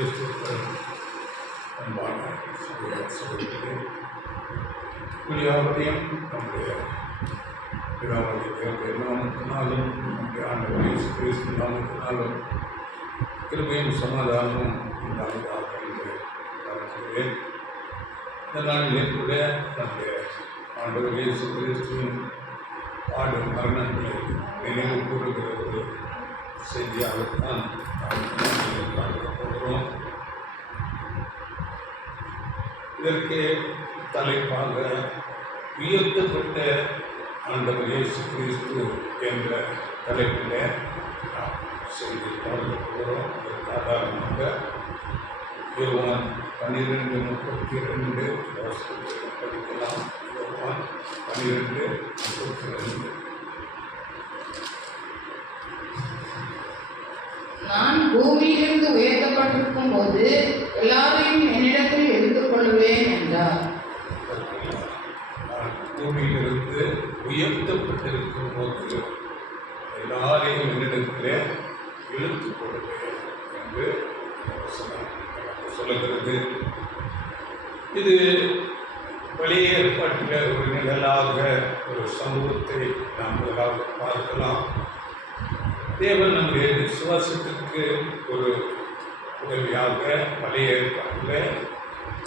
கிறிஸ்துக்கள் அன்பான சகோதரர்களே, யாவரையும் நம்முடைய பிதாவாகிய தேவனுடைய நாமத்தினாலும் நம்முடைய ஆண்டவர் இயேசு கிறிஸ்து நாமத்தினாலும் கிருபையும் சமாதானமும் உண்டாவதாக என்று வாழ்த்துகிறேன். இந்த நாளிலே கூட நம்முடைய ஆண்டவர் இயேசு கிறிஸ்துவின் பாடும் மரணங்களை நினைவு கூறுகிற ஒரு செய்தியாகத்தான் பார்க்க போகிறோம். இதற்கு தலைப்பாக உயர்த்தப்பட்ட ஆண்டவர் இயேசு கிறிஸ்து என்ற தலைப்பில் நாம் செய்தி பார்க்க போகிறோம். சாதாரணமாக யோவான் 12:32 படிக்கலாம். யோவான் 12:32. நான் பூமியிலிருந்து உயர்த்தப்பட்டிருக்கும் போது எல்லாரையும் என்னிடத்தில் எடுத்துக் கொள்வேன் என்றார். நான் பூமியிலிருந்து உயர்த்தப்பட்டிருக்கும் போது எல்லாரையும் என்னிடத்தில் இழுத்துக் கொள்வேன் என்று சொல்லுகிறது. இது பழைய ஏற்பாட்டில் ஒரு நிழலாக ஒரு சமூகத்தை நாம் முதலாக பார்க்கலாம். தேவன் நம்முடைய விசுவாசத்திற்கு ஒரு உதவியாக பழைய ஏற்பாட்டில்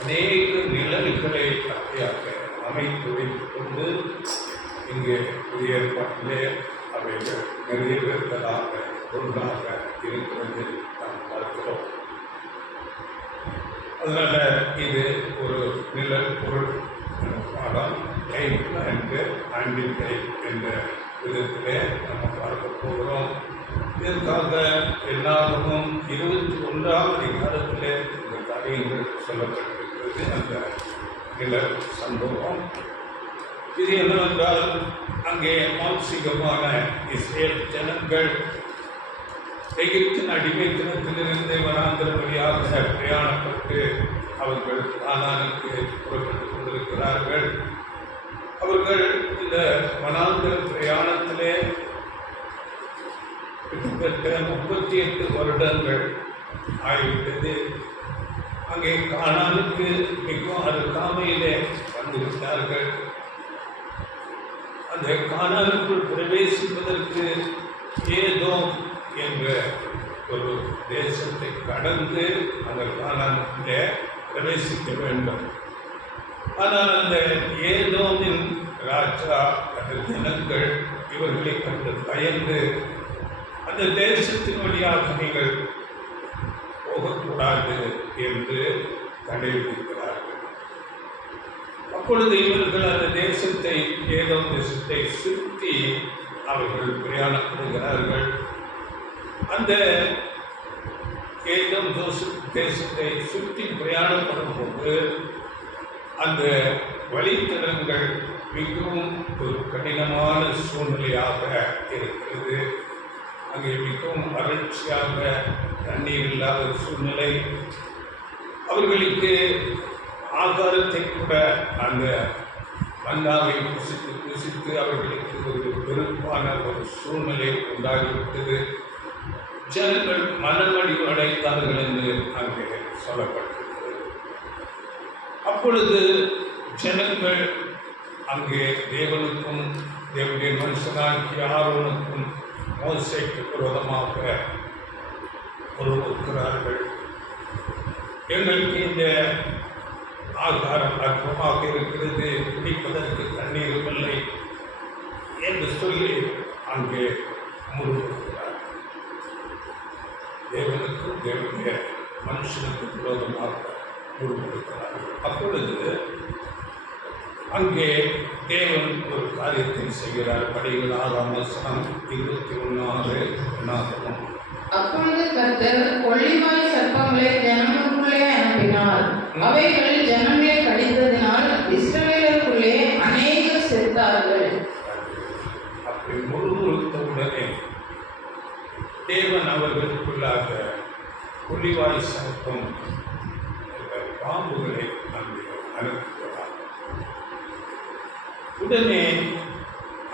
அநேக நிழல்களை கதையாக அமைத்து வைத்துக் கொண்டு இங்கே புதிய ஏற்பாட்டிலே அவைகள் நிறைவேறுவதாக ஒன்றாக இருக்கிறது நாம் பார்க்கிறோம். அதனால் இது ஒரு நிழல் பொருள் பாடம் டைம் என்ற ஆண்டிகை என்ற விதத்திலே நம்ம பார்க்க போகிறோம். இதற்காக எல்லாருக்கும் 21ஆம் அதிகாரத்தில் இந்த காரியங்கள் சொல்லப்பட்டிருக்கிறது. அந்த நிழல் சம்பவம் இது என்னவென்றால், அங்கே மாம்சீகமான இஸ்ரேல் ஜனங்கள் எகிப்தின் அடிமைத்தனத்திலிருந்து வனாந்திர வழியாக பிரயாணப்பட்டு அவர்கள் கானானுக்கு புறப்பட்டுக் கொண்டிருக்கிறார்கள். அவர்கள் இந்த வனாந்திர பிரயாணத்திலே கிட்டத்தட்ட 38 வருடங்கள் ஆகிவிட்டது. அங்கே கானானுக்கு மிகவும் அருகாமையிலே வந்துவிட்டார்கள். அந்த கானானுக்குள் பிரவேசிப்பதற்கு ஏதோம் என்ற ஒரு தேசத்தை கடந்து அந்த கானானிலே பிரவேசிக்க வேண்டும். ஆனால் அந்த ஏதோமின் ராஜா அந்த ஜனங்கள் இவர்களை கண்டு பயந்து அந்த தேசத்தின் வழியாக நீங்கள் போகக்கூடாது என்று தடை விதிக்கிறார்கள். அப்பொழுது இவர்கள் அந்த தேசத்தை ஏதோம் தேசத்தை சுற்றி அவர்கள் பிரயாணப்படுகிறார்கள். அந்த ஏதோம் தேசத்தை சுற்றி பிரயாணப்படும் போது அந்த வழித்தடங்கள் மிகவும் ஒரு கடினமான சூழ்நிலையாக இருக்கிறது. அங்கே மிகவும் வறட்சியாக தண்ணீர் இல்லாத சூழ்நிலை. அவர்களுக்கு ஆகாரத்தை கூட அந்த மன்னாவை புசித்து அவர்களுக்கு ஒரு வெறுப்பான ஒரு சூழ்நிலை உண்டாகிவிட்டது. ஜனங்கள் மனமடிவு அடைந்தார்கள் என்று அங்கே சொல்லப்பட்டிருக்கிறது. அப்பொழுது ஜனங்கள் அங்கே தேவனுக்கும் தேவனுடைய மனுஷனாகிய ஆரோனுக்கும் மோசேக்கு விரோதமாக இருக்கிறார்கள். எங்களுக்கு இந்த ஆகாரம் அற்பமாக இருக்கிறது, குடிப்பதற்கு தண்ணீரும் இல்லை என்று சொல்லி அங்கே முறுமுறுக்கிறார். தேவனுக்கும் தேவனுடைய மனுஷனுக்கு விரோதமாக முறுமுறுக்கிறார்கள். அப்பொழுது அங்கே தேவன் ஒரு காரியத்தை செய்கிறார். படிகள் 6ஆம் வசனம் 21 அப்பொழுது கர்த்தர் கொள்ளிவாய் சர்ப்பங்களை ஜனங்களுக்குள்ளே அனுப்பினார். அவைகள் ஜனங்களை கடித்ததினால் இஸ்ரவேலருக்குள்ளே அநேகர் செத்தார்கள். அப்படி முறுமுறுத்தவுடனே தேவன் அவர்களுக்குள்ளாக கொள்ளிவாய் சர்ப்பம் பாம்புகளை அனுப்புகிறார். உடனே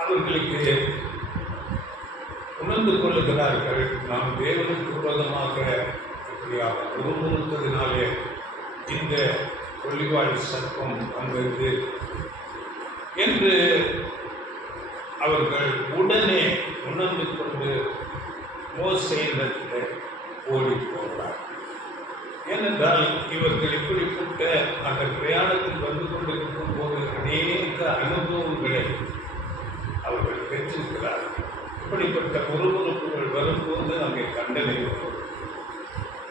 அவர்களுக்கு உணர்ந்து கொள்ளுகிறார்கள், நாம் தேவனுக்கு விரோதமாக அப்படியாக முறுமுறுத்ததினாலே இந்த கொள்ளிவாய் சர்ப்பம் வந்தது என்று அவர்கள் உடனே உணர்ந்து கொண்டு மோசேயிடத்தில் ஓடி போகிறார். ஏனென்றால் இவர்கள் இப்படிப்பட்ட அந்த பிரயாணத்தில் வந்து கொண்டிருக்கும் போது அநேக அனுபவங்களை அவர்கள் பெற்றிருக்கிறார்கள். இப்படிப்பட்ட முறுமுறுப்புகள் வரும்போது அங்கே கண்டனை வரும்.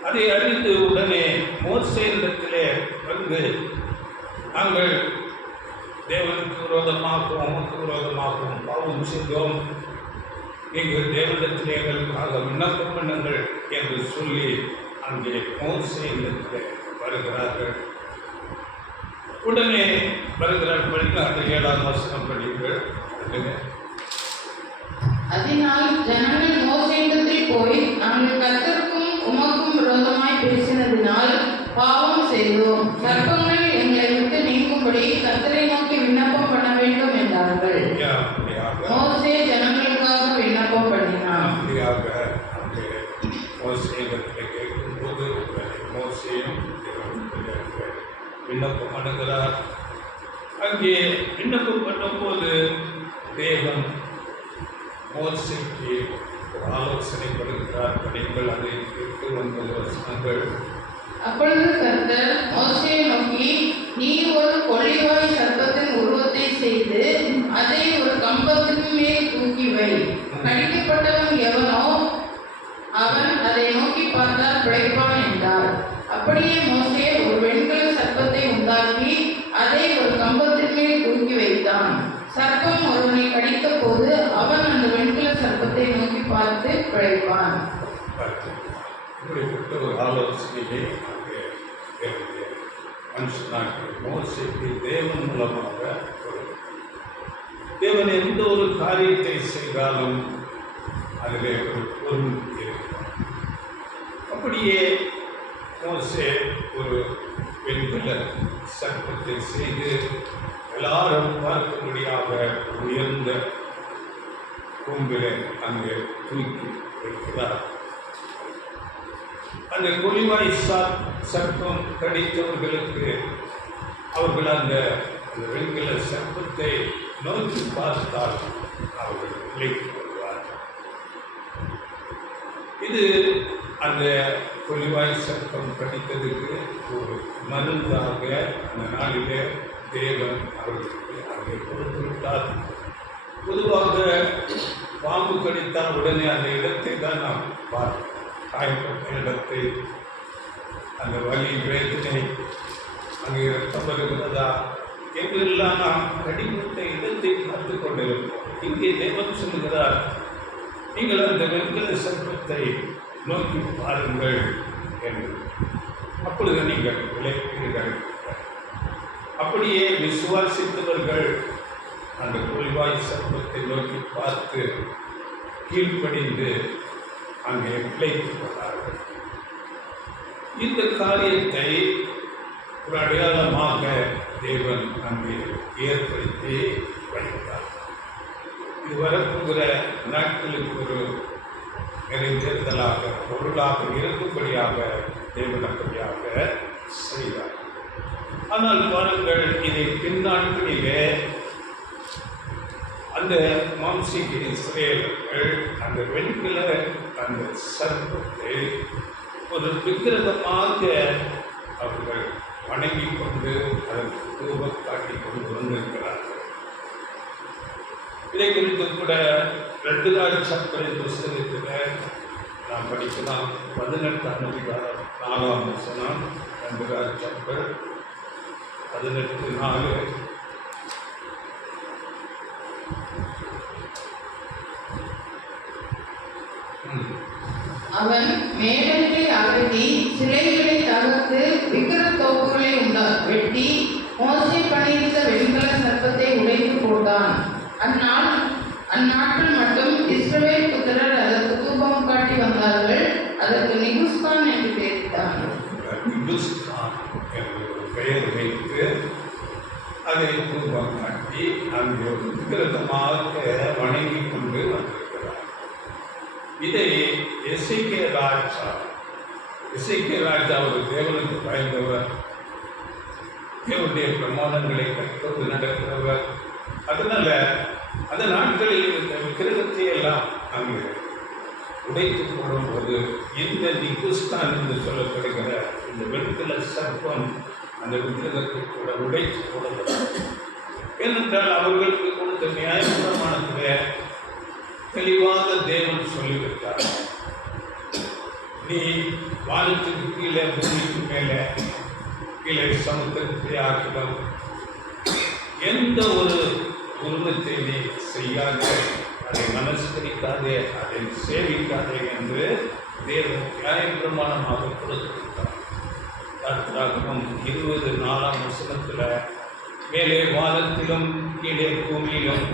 அதை அறிந்து உடனே மோசேயிடத்திலே வந்து நாங்கள் தேவனுக்கு விரோதமாகவும் உமக்கு விரோதமாகவும் பாவம் செய்தோம், நீங்கள் தேவனிடத்திலே எங்களுக்காக விண்ணப்பம் பண்ணுங்கள் என்று சொல்லி அங்கே மோசேயிடத்திலே வருகிறார்கள். உடனே வருகிறார்கள். அந்த 7ஆம் வசனம் படிங்கள். அதனால் ஜனங்கள் மோசேயிடத்தில் போய், நாங்கள் கர்த்தருக்கும் உமக்கும் விரோதமாய் பேசினதினால் பாவம் செய்தோம், சர்ப்பங்கள் எங்களை விட்டு நீங்கும்படி கர்த்தரை நோக்கி விண்ணப்பம் பண்ண வேண்டும் என்றார்கள். மோசே ஜனங்களுக்காக விண்ணப்பம் பண்ணினான். கேட்கும்போது மோசேயும் விண்ணப்பம் பண்ணுகிறார். அங்கே விண்ணப்பம் பண்ணும்போது தேவன் மோசேக்கு ஒரு ஆலோசனை கொடுக்கிறார். நீங்கள் அதை 8-9 வசனங்கள். அப்பொழுது கர்த்தர் மோசேயை நோக்கி, நீ ஒரு கொள்ளிவாய் சர்ப்பத்தின் உருவத்தை செய்து அதை ஒரு கம்பத்தின் மேல் தூக்கி வை. கடிக்கப்பட்டவன் எவனோ அவன் அதை நோக்கி பார்த்தால் பிழைப்பான் என்றார். அப்படியே மோசே ஒரு வெண்கல சர்ப்பத்தை உண்டாக்கி அதை ஒரு கம்பத்தின் மேல் தூக்கி வைத்தான். சர்ப்பம் ஒருவனை கடித்த போது அவன் அந்த வெண்கல சர்ப்பத்தை நோக்கி பார்த்து பிழைப்பான். இப்படிப்பட்ட ஒரு ஆலோசனையை மனுஷனாக மோசேக்கு தேவன் மூலமாக தேவன் எந்த ஒரு காரியத்தை செய்தாலும் அதிலே ஒரு பொருள் இருக்கும். அப்படியே மோசே ஒரு வெண்கல சர்ப்பத்தை செய்து எல்லாரும் பார்க்கும்படியாக உயர்ந்த கொம்பிலே அங்கே தூக்கி வைக்கிறார். அந்த கொள்ளிவாய் சர்ப்பம் கடித்தவர்களுக்கு அவர்கள் அந்த வெண்கல சர்ப்பத்தை நோக்கி பார்த்தால் அவர்கள் விலைக்கு வருவார்கள். இது அந்த கொள்ளிவாய் சர்ப்பம் கடித்ததுக்கு ஒரு மருந்தாக அந்த நாளிலே தேவன் அவர்களுக்கு அங்கே கொடுத்து விட்டார். பொதுவாக பாம்பு கடித்தால் உடனே அந்த இடத்தை தான் நாம் பார்ப்போம். காயப்பட்ட இடத்தை, அந்த வலி வேதனை, அங்கே ரத்தம் வருகிறதா என்றெல்லாம் நாம் கடிப்பட்ட இடத்தை பார்த்து கொண்டிருப்போம். இங்கே தேவன் சொல்லுகிறார், நீங்கள் அந்த வெண்கல சர்ப்பத்தை நோக்கி பாருங்கள் என்று. அப்பொழுது நீங்கள் விளைப்பீர்கள். அப்படியே விசுவாசித்தவர்கள் அந்த கொள்ளிவாய் சர்ப்பத்தை நோக்கி பார்த்து கீழ்ப்படிந்து அங்கே பிழைத்துக் கொண்டார்கள். இந்த காரியத்தை ஒரு அடையாளமாக தேவன் அங்கே ஏற்படுத்தி வைத்தார். இது வரப்போகிற நாட்களுக்கு ஒரு நிறைவேறுதலாக பொருளாக இருக்கும்படியாக தேவன் அப்படியாக செய்தார். ஆனால் பாருங்கள், இதை பின்னாட்களிலே அந்த மாம்சீக இஸ்ரேலர்கள் அந்த வெண்கல அந்த சர்ப்பத்தை ஒரு விக்கிரகமாக அவர்கள் வணங்கி கொண்டு அதற்கு தூபம் காட்டி கொண்டு வந்திருக்கிறார்கள். இதை குறித்து கூட 2 ராஜாக்களின் புஸ்தகத்தில் நாம் படிக்கலாம். 18ஆம் அதிகாரம் 4ஆம் வசனம். 2 ராஜாக்கள் 18:4. அவன் மேடங்களை அகற்றி சிலைகளை தகர்த்து விக்கிர தோப்புகளை வெட்டி மோசே பணியிருந்த வெண்கல சர்ப்பத்தை உடைத்து போட்டான். அந்நாட்கள் மட்டும் இஸ்ரவேல் புத்திரர் அதற்கு தூபம் காட்டி வந்தார்கள். அதற்கு நிகுஸ்தான் என்று பெயரிட்டான். நிகுஸ்தான் என்று பெயர் வைத்து அதை தூபம் காட்டி அங்கே ஒரு விக்கிரகமாக வணங்கி கொண்டு வந்திருக்கிறார். இதை எசேக்கியா ராஜா இசைக்கிய ராஜா ஒரு தேவனுக்கு பயந்தவர், தேவனுடைய பிரமாணங்களை கற்பது நடக்கிறவர். அதனால அந்த நாட்களில் இருந்த விக்கிரகத்தை எல்லாம் அங்கு உடைத்து போடும்போது இந்த நிகுஸ்தான் என்று சொல்லப்படுகிற இந்த வெண்கல சர்ப்பம் அந்த விக்கிரகத்தை கூட உடைத்து போடுகிறது. ஏனென்றால் அவர்களுக்கு கொடுத்த நியாயப்பிரமாணத்தில் தெளிவாக தேவன் சொல்லிவிட்டார், நீ வானத்துக்கு கீழே, பூமிக்கு மேலே, கீழே சமுத்திரத்தை ஆக்கிடும் எந்த ஒரு உருவத்தை நீ செய்யாதே, அதை நமஸ்கரிக்காதே, அதை சேவிக்காதே என்று தேவன் நியாயப்பிரமாணமாக கொடுத்திருக்கிறார். யாத்திராகமம் 20:4 மேலே வானத்திலும் கீழே பூமியிலும்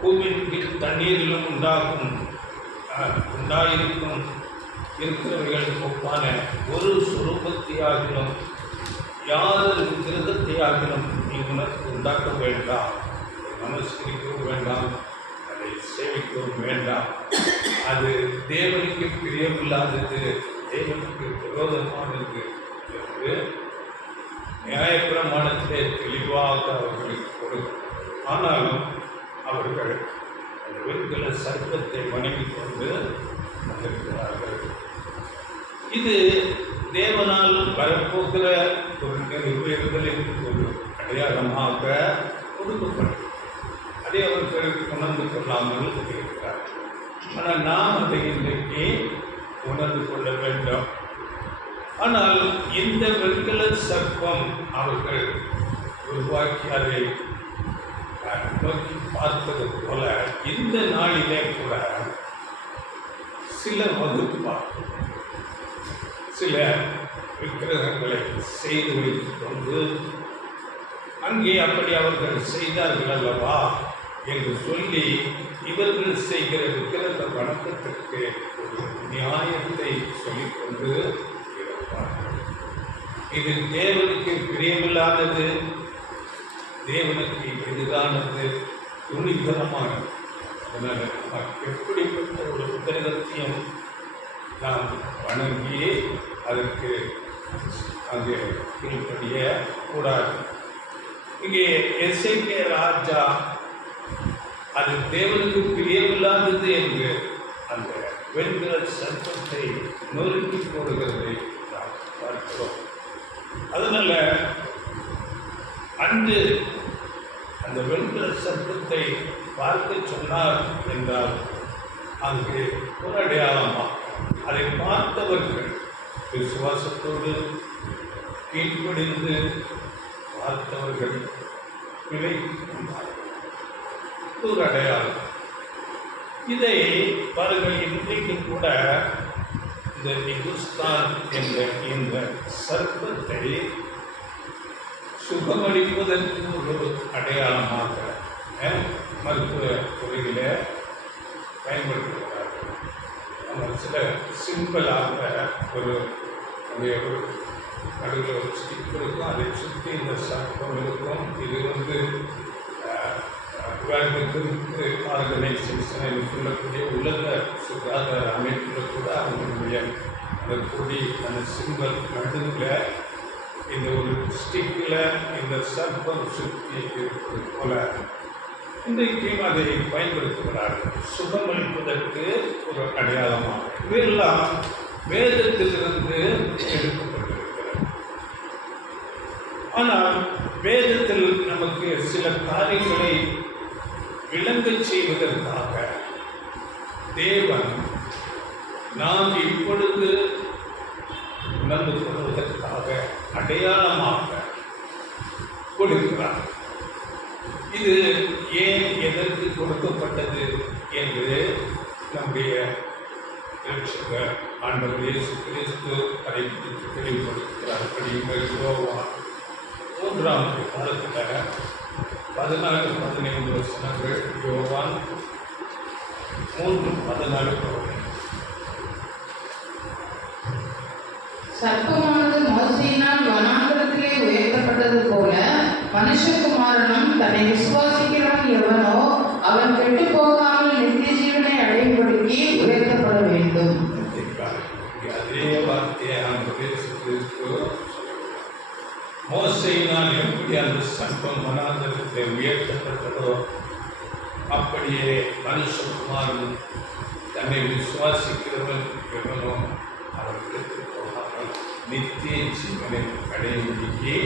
பூமியின் கீழ் தண்ணீரிலும் உண்டாயிருக்கும் இருக்கிறவர்கள் ஒப்பான ஒரு சுரூபத்தையாகிலும் யாதொரு விக்கிரகத்தையாகிலும் நீ உனக்கு உண்டாக்க வேண்டாம், நமஸ்கரிக்கவும் வேண்டாம், அதை சேவிக்கவும் வேண்டாம். அது தேவனுக்கு பிரியமில்லாதது, தேவனுக்கு விரோதமானது என்று நியாயப்பிரமாணத்திலே தெளிவாக அவர்களுக்கு கொடுக்கும். ஆனாலும் அவர்கள் அந்த வெண்கல சர்ப்பத்தை வணங்கிக் கொண்டு வந்திருக்கிறார்கள். இது தேவனால் வரப்போகிற ஒரு நிறைவேறுதலின் ஒரு அடையாளமாக கொடுக்கப்பட்டது. அதை அவர்கள் உணர்ந்து கொள்ளாமல் இருக்கிறார். ஆனால் நாம் அதை இன்றைக்கு உணர்ந்து கொள்ள வேண்டும். ஆனால் இந்த வெண்கல சர்ப்பம் அவர்கள் உருவாக்கி அதை நோக்கி பார்த்தது போல இந்த நாளிலே கூட சில வகுப்பார் சில விக்கிரகங்களை செய்து வைத்துக் கொண்டு அங்கே அப்படி அவர்கள் செய்தார்கள் அல்லவா என்று சொல்லி இவர்கள் செய்கிற விக்கிரக வணக்கத்திற்கு ஒரு நியாயத்தை சொல்லிக்கொண்டு இருப்பார்கள். இது தேவனுக்கு பிரியமில்லாதது, தேவனுக்கு எதிரானது, துணிகரமானது. அதனால் எப்படிப்பட்ட ஒரு விக்கிரகத்தையும் நாம் வணங்கி அதற்கு அங்கே கீழ்ப்படிய கூடாது. இங்கே எசேக்கியா ராஜா அது தேவனுக்கு பிரியமில்லாதது என்று அந்த வெண்கல சர்ப்பத்தை நொறுக்கி போடுகிறதை நாம் பார்க்கிறோம். அதனால அன்று அந்த வெண்கல சர்ப்பத்தை பார்க்க சொன்னார் என்றால் அங்கே ஒரு அடையாளமாக அதை பார்த்தவர்கள் விசுவாசத்தோடு கீழ்ப்படிந்து பார்த்தவர்கள் விலை கொண்டார்கள். ஒரு அடையாளம். இதை பாருங்கள், இன்றைக்கு கூட இந்த நிகுஸ்தான் என்ற இந்த சர்ப்பத்தை சுகமளிப்பதற்கு ஒரு அடையாளமாக மருத்துவ துறையில் பயன்படுத்துகிறார்கள். அவங்க சில சிம்பிளாக ஒரு நடுவில் ஒரு ஸ்டிக் இருக்கும், அதை சுற்றி இந்த சர்ப்பம் இருக்கும். இது ஆர்கனைசேஷன் என்று சொல்லக்கூடிய உலக சுகாதார அமைப்பில் கூட அவங்களுடைய அந்த கொடி, அந்த சிம்பல் நடுவில் இந்த ஒரு ஸ்டிக்கில் இந்த சர்ப்பம் சுற்றி இருப்பது போல இன்றைக்கும் அதை பயன்படுத்துகிறார்கள் சுகமளிப்பதற்கு ஒரு அடையாளமாக. இவையெல்லாம் வேதத்திலிருந்து எடுக்கப்பட்டிருக்கிறது. ஆனால் வேதத்தில் நமக்கு சில காரியங்களை விளங்கச் செய்வதற்காக தேவன் நாம் இப்பொழுது உணர்ந்து கொள்வதற்காக அடையாளமாக கொடுக்கிறார். இது ஏன் எதற்கு கொடுக்கப்பட்டது என்று நம்முடைய ரட்சகர் ஆண்டவர் இயேசு கிறிஸ்து அதை தெளிவுபடுத்துகிறார். படியுங்கள் யோவான் 3ஆம் அதிகாரத்தில் 14-15 வசனங்கள். யோவான் 3:14. சர்ப்பமானது மோசேயினால் வனாந்தரத்திலே உயர்த்தப்பட்டது போல மனுஷகுமாரனும் தன்னை விசுவாசிக்கிறவன் எவனோ அவன் கெட்டு போகாமல் நித்திய ஜீவனை அடையும்படிக்கு உயர்த்தப்பட வேண்டும். அதே வார்த்தையை ஆண்டவர் இயேசு கிறிஸ்து மோசையினால் எப்படி அந்த சங்கம் மனாந்தரத்தை உயர்த்தப்பட்டதோ அப்படியே மனுஷகுமாரன் தன்னை விசுவாசிக்கிறவன் எவனோ அவர் கெட்டு போகாமல் நித்திய ஜீவனை அடையும்படிக்கு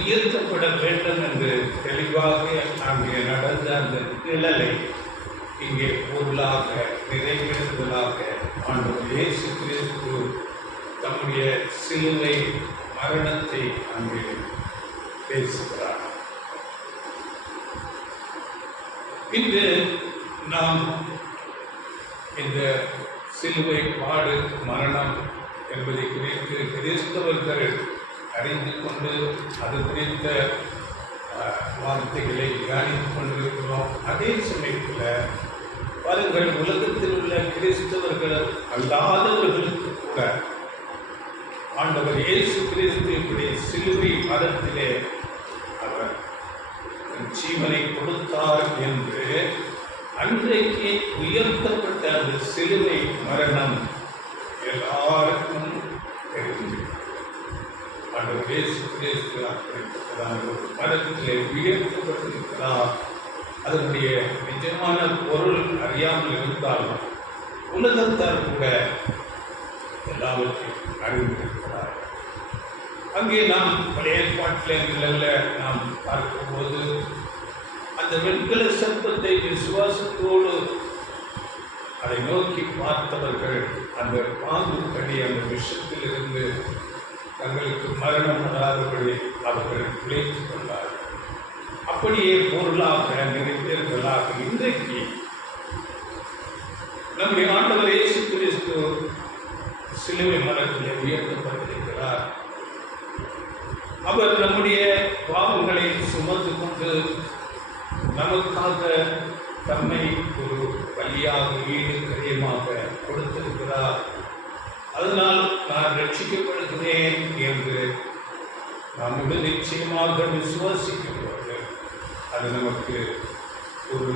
உயர்த்தப்பட வேண்டும் என்று தெளிவாக அங்கே நடந்த அந்த நிழலை இங்கே பொருளாக நிறைவேறுதலாக ஆண்டவர் இயேசு கிறிஸ்து தம்முடைய சிலுவை மரணத்தை அங்கே பேசுகிறார். இன்று நாம் இந்த சிலுவை பாடு மரணம் என்பதை குறித்து கிறிஸ்தவர்கள் அறிந்து கொண்டு அது குறித்த வார்த்தைகளை தியானித்துக் கொண்டிருக்கிறோம். அதே சமயத்தில் பாருங்கள், உலகத்தில் உள்ள கிறிஸ்தவர்கள் அல்லாதவர்களுக்கு கூட ஆண்டவர் இயேசு கிறிஸ்து இப்படி சிலுவை மரத்திலே அவர் ஜீவனை கொடுத்தார் என்று அன்றைக்கு உயர்த்தப்பட்ட அந்த சிலுவை மரணம் எல்லாருக்கும் தெரியும். ஆண்டவர் இயேசு கிறிஸ்து அப்படிப்பட்டதான ஒரு மரத்திலே உயர்த்தப்பட்டிருக்கிறார். அதனுடைய நிஜமான பொருள் அறியாமல் இருந்தாலும் உலகத்தார் கூட எல்லாவற்றையும் அறிந்திருக்கிறார். அங்கே நாம் பழைய ஏற்பாட்டில் நிலையில் நாம் பார்க்கும்போது அந்த வெண்கல சர்ப்பத்தை விசுவாசத்தோடு அதை நோக்கி பார்த்தவர்கள் அந்த பாம்பு கடி அந்த விஷத்திலிருந்து தங்களுக்கு மரணம் வராதபடி அவர்கள் பிழைத்துக் கொண்டார்கள். அப்படியே பொருளாக நிறைவேறுதலாக இன்றைக்கு நம்முடைய ஆண்டவர் இயேசு கிறிஸ்து சிலுவை மரத்திலே உயர்த்தப்பட்டிருக்கிறார். அவர் நம்முடைய பாவங்களை சுமந்து கொண்டு நமக்காக தம்மை ஒரு பலியாக ஈடு கரியமாக கொடுத்திருக்கிறார். அதனால் நான் ரட்சிக்கப்படுகிறேன் என்று நாம் நிச்சயமாக விசுவாசிக்கும்போது அது நமக்கு ஒரு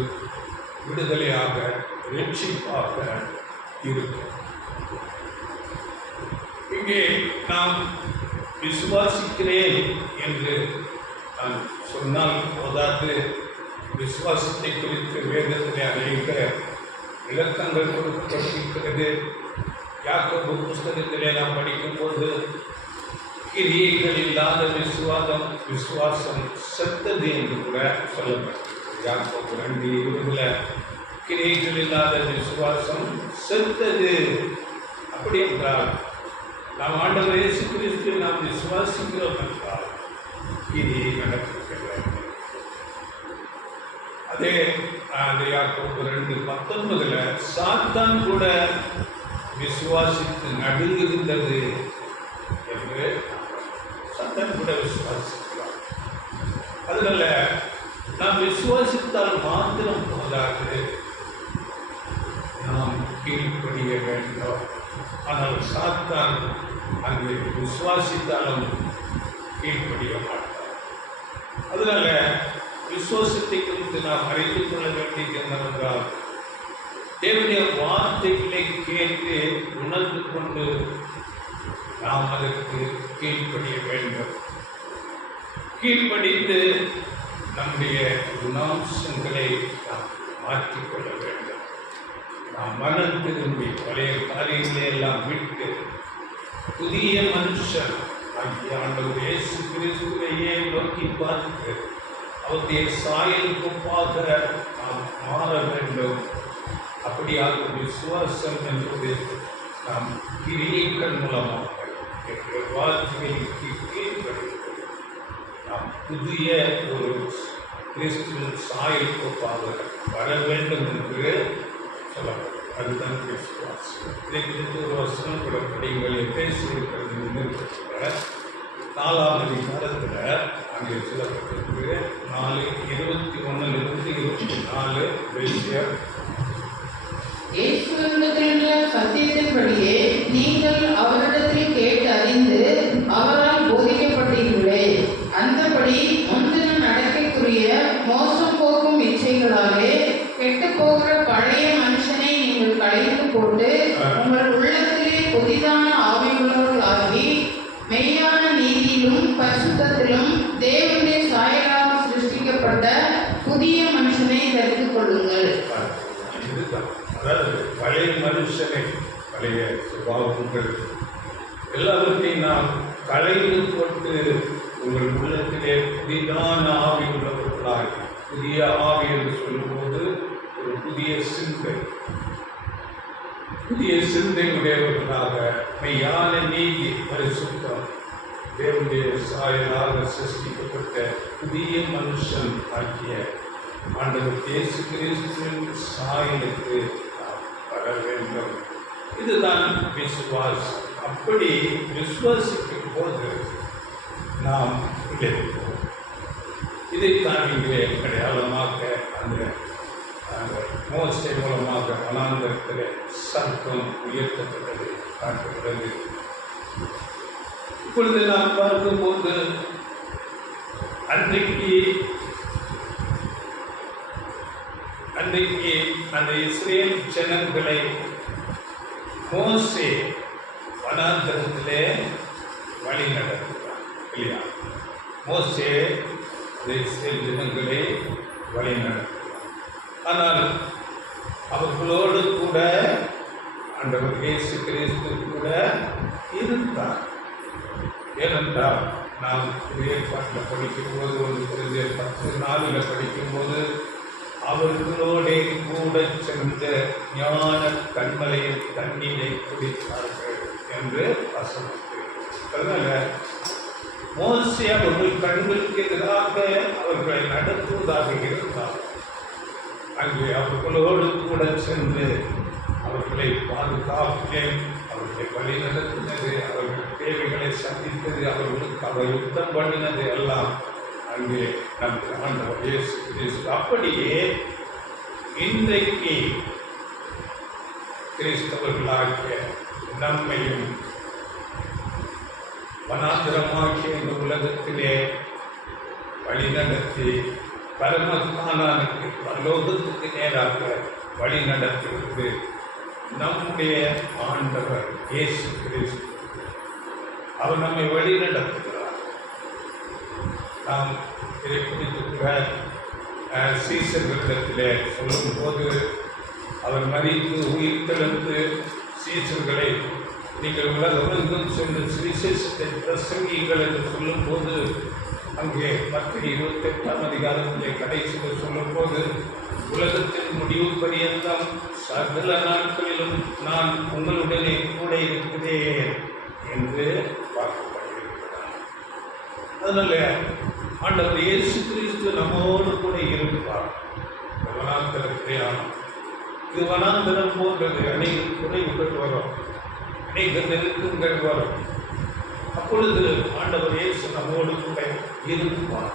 விடுதலையாக ரட்சிப்பாக இருக்கும். இங்கே நாம் விசுவாசிக்கிறேன் என்று நான் சொன்னால் போதாது. விசுவாசத்தை குறித்து வேதத்திலே அநேக விளக்கங்கள் கொடுக்கப்பட்டிருக்கிறது. யாக்கோபு புஸ்தகத்திலே நாம் படிக்கும்போது கிரியைகள் இல்லாத விசுவாசம் செத்தது என்று கூட சொல்லப்பட்டிருக்கிறது. யாக்கோபு 2:20 கிரியைகள் இல்லாத விசுவாசம் செத்தது. அப்படி என்றால் நாம் ஆண்டவர் இயேசு கிறிஸ்து நாம் விசுவாசிக்கிறோம் என்றால் கிரியை நடக்கிறது. அதே அந்த யாக்கோபு 2:19 சாத்தான் கூட விசுவாசித்து நடுங்குகின்றது என்று சாத்தான் கூட விசுவாசிக்கிறார். அதனால நாம் விசுவாசித்தால் மாத்திரம் போதாது, நாம் கீழ்ப்படிய வேண்டும். ஆனால் சாத்தான் அங்கு விசுவாசித்தாலும் கீழ்ப்படிய மாட்டார். அதனால விசுவாசத்தை குறித்து நாம் அறிந்து கொள்ள வேண்டியது என்னவென்றால், தேவனுடைய வார்த்தைகளை கேட்டு உணர்ந்து கொண்டு நாம் அதற்கு கீழ்ப்படிய வேண்டும். கீழ்ப்படித்து நம்முடைய குணாம்சங்களை நாம் மாற்றிக்கொள்ள வேண்டும். நாம் மனம் திரும்பி பழைய காரியங்களை எல்லாம் விட்டு புதிய மனுஷன் ஆகிய ஆண்டவர் இயேசு கிறிஸ்துவையே நோக்கி பார்த்து அவருடைய சாயல் கொப்பாக நாம் மாற வேண்டும். அப்படியாக விசுவாசம் என்பது நாம் கிரியைகள் மூலமாக வார்த்தைகளுக்கு கீழ்ப்படிந்து நாம் புதிய ஒரு கிறிஸ்துவின் சாயல் கொப்பாக வர வேண்டும் என்று சொல்லப்படும். அதுதான் விசுவாசம். இதை குறித்து ஒரு வசனம் கூட படிங்களை பேசியிருக்கிறது. 4ஆம் அதிகாரத்தில் அங்கே சொல்லப்பட்டிருக்கு. 4:21-24 பேசிய சத்தியத்தின்படியே நீங்கள் அவரிடத்தில் கேட்டு அறிந்து அவரால் போதிக்கப்பட்டீர்களே, அந்தபடி முந்தின நடக்கைக்குரிய மோசம் போக்கும் இச்சைகளாலே கெட்டு போகிற பழைய மனுஷனை நீங்கள் களைந்து போட்டு உங்கள் உள்ளத்திலே புதிய மெய்யான நீதியிலும் பரிசுத்தத்திலும் தேவனுடைய சாயலாக சிருஷ்டிக்கப்பட்ட புதிய மனுஷனை தரித்துக் கொள்ளுங்கள். இதுதான், அதாவது பழைய மனுஷனை, பழைய சுபாவங்கள் எல்லாவற்றையும் நாம் களைந்து போட்டு உங்கள் உள்ளத்திலே புதிதான ஆவி உள்ளவர்களாய், புதிய ஆவி என்று சொல்லும்போது ஒரு புதிய சிந்தை, புதிய சிந்தை உடையவர்களாக மெய்யான நீதி பரிசுத்தம் தேவனுடைய சாயலாக சிருஷ்டிக்கப்பட்ட புதிய மனுஷன் ஆகிய ஆண்டவர் இயேசு கிறிஸ்துவின் சாயலுக்கு நாம் வர வேண்டும். இதுதான் விசுவாசம். அப்படி விசுவாசிக்கும் போது நாம் கிடைப்போம். இதைத்தான் இங்கே அடையாளமாக அந்த மோசே மூலமாக வனாந்தரத்தில் சர்ப்பம் உயர்த்தப்பட்டது காட்டுகிறது. இப்பொழுது நாம் பார்க்கும்போது அன்றைக்கு அந்த இஸ்ரேல் ஜனங்களை மோசே வனாந்தரத்திலே வழி நடத்துகிறார் இல்லையா? மோசே இஸ்ரேல் ஜனங்களை வழி நடத்துகிறார். ஆனால் அவர்களோடு கூட ஆண்டவர் இயேசு கிறிஸ்து கூட இருந்தார். ஏனென்றால் நாம் ஏற்பாட்டில் படிக்கும்போது, 10:4 படிக்கும்போது, அவர்களோட கூட சென்ற ஞான கண்மலையில் தண்ணீரை குடித்தார்கள் என்று வசனம். அதனால மோசே அவர்கள் கண்களுக்கு எதிராக அவர்களை நடத்துவதாக இருந்தார். அங்கே அவர்களோடு கூட சென்று அவர்களை பாதுகாப்பேன், அவர்களை வழி நடத்தினது, அவர்கள் தேவைகளை சந்தித்தது, அவர்களுக்கு அவர் யுத்தம் பண்ணினது எல்லாம் அங்கே நமக்கு ஆண்டவர் இயேசு கிறிஸ்து. அப்படியே இன்றைக்கு கிறிஸ்தவர்களாகிய நம்மையும் வனாந்திரமாகிய இந்த உலகத்திலே வழிநடத்தி பரமகானானுக்கு பரலோகத்துக்கு நேராக வழி நடத்துகிறது நம்முடைய ஆண்டவர் இயேசு கிறிஸ்து. அவர் நம்மை வழி நடத்துகிறார். நாம் இதை குறித்து கூட சீசர்களிடத்திலே சொல்லும்போது, அவர் மரித்து உயிர்த்தெழுந்து சீசர்களை நீங்கள் உலகமெங்கும் சென்று சுவிசேஷத்தை பிரசங்கிங்கள் என்று சொல்லும்போது, அங்கே மத்திய 28ஆம் அதிகாரத்திலே கடைசியில் சொல்லும்போது, உலகத்தின் முடிவு பரியந்தம் சகல நாட்களிலும் நான் உங்களுடனே கூட இருக்கிறேன் என்று வாக்குப்பட்டிருக்கிறார். அதனால ஆண்டவர் இயேசு கிறிஸ்து நம்மோடு கூட இருப்பார். வனாந்தரத்திலே இது வனாந்தரம் போன்றது. அநேக குறைவுகள் வரும், அநேக நெருக்கங்கள் வரும். அப்பொழுது ஆண்டவர் இயேசு நம்மோடு கூட இருப்பார்.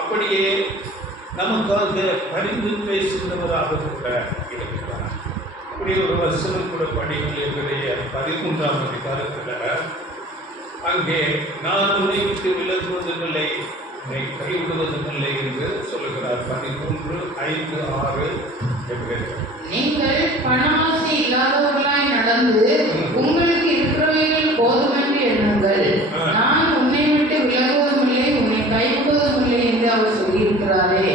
அப்படியே நமக்காக பரிந்து பேசுகிறவராக கூட இருக்கிறார். அப்படி ஒரு வசனம் கூட படிகள் எங்களுடைய 13ஆம் அதிகாரத்தில் அங்கே நான் உன்னை விட்டு விலகுவதுமில்லை, உன்னை கைவிடுவதுமில்லை என்று சொல்லுகிறார். 13:5-6 நீங்கள் பணமாசை இல்லாதவர்களாய் நடந்து உங்களுக்கு இருக்கிறவைகள் போதுமென்று எண்ணுங்கள். நான் உன்னை விட்டு விலகுவதுமில்லை, உன்னை கைவிடுவதுமில்லை என்று அவர் சொல்லியிருக்கிறாரே.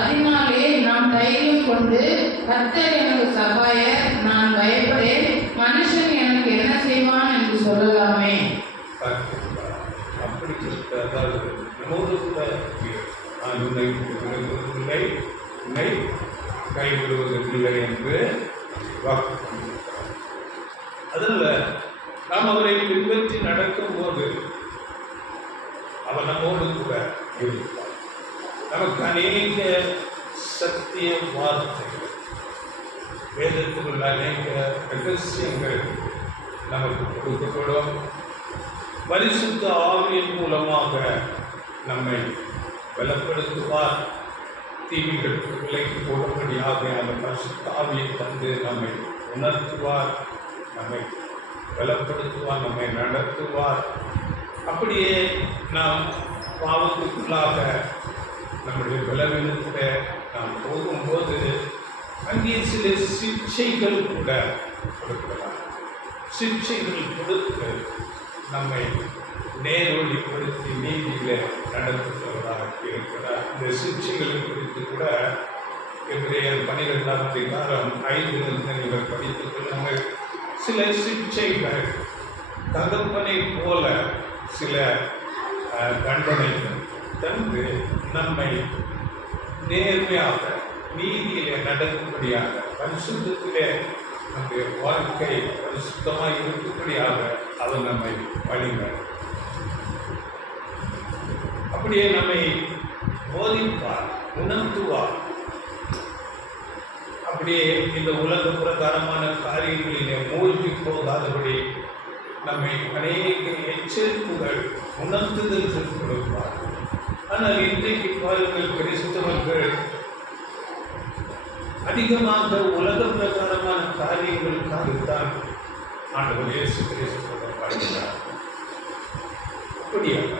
அதனாலே நாம் தைரியம் கொண்டு, கர்த்தர் எனக்கு சகாயர், நான் பயப்படேன், மனுஷன் எனக்கு என்ன செய்வான் என்று சொல்லலாமே. அப்படி அதாவது நம்மோடு கூட நான் உன்னை விலகுவதில்லை, உன்னை கைவிடுவதில்லை என்று வாக்கு பண்ணியிருக்கிறார். அதனால நாம் அவரை பின்பற்றி நடக்கும்போது அவர் நம்மோடு கூட இருப்பார். நமக்கு அநேக சத்திய வார்த்தைகள், வேதத்தில் உள்ள அநேக ரகசியங்கள் நமக்கு கொடுக்கப்படும். பரிசுத்த ஆவியின் மூலமாக நம்மை பலப்படுத்துவார். தீமைகளுக்கு விலைக்கு போடும்படியாக அந்த பரிசுத்த ஆவியை தந்து நம்மை உணர்த்துவார், நம்மை பலப்படுத்துவார், நம்மை நடத்துவார். அப்படியே நாம் பாவத்துக்குள்ளாக நம்முடைய பலவீனத்தில் நாம் போகும்போது அங்கே சில சிக்ஷைகள் கூட கொடுக்கலாம். சிக்ஷைகள் கொடுத்து நம்மை நேர்வழிப்படுத்தி நீதியிலே நடத்துகிறவராக இருக்கிறார். இந்த சிக்ஷைகளை குறித்து கூட எபிரேயர் 12ஆம் அதிகாரம் 5 நீங்கள் படித்துக் கொள்ளுங்கள். சில சிக்ஷைகள் தகப்பனை போல சில தண்டனைகள் தந்து நம்மை நேர்மையாக நீதியிலே நடக்கும்படியாக பரிசுத்தத்திலே நம்முடைய வாழ்க்கை பரிசுத்தமாக இருக்கும்படியாக அவர் நம்மை வழிநடத்தும். அப்படியே நம்மை போதிப்பார், உணர்த்துவார். அப்படியே இந்த உலக பிரகாரமான காரியங்களிலே மூழ்கி போகாதபடி நம்மை அநேக எச்சரிப்புகள் உணர்த்துதல் கொடுப்பார். ஆனால் இன்றைக்கு பாருங்கள், கிறிஸ்தவர்கள் அதிகமாக உலக பிரகாரமான காரியங்களுக்காகத்தான் ஆண்டவர் இயேசு கிறிஸ்துவை பாடுகிறார். அப்படியாக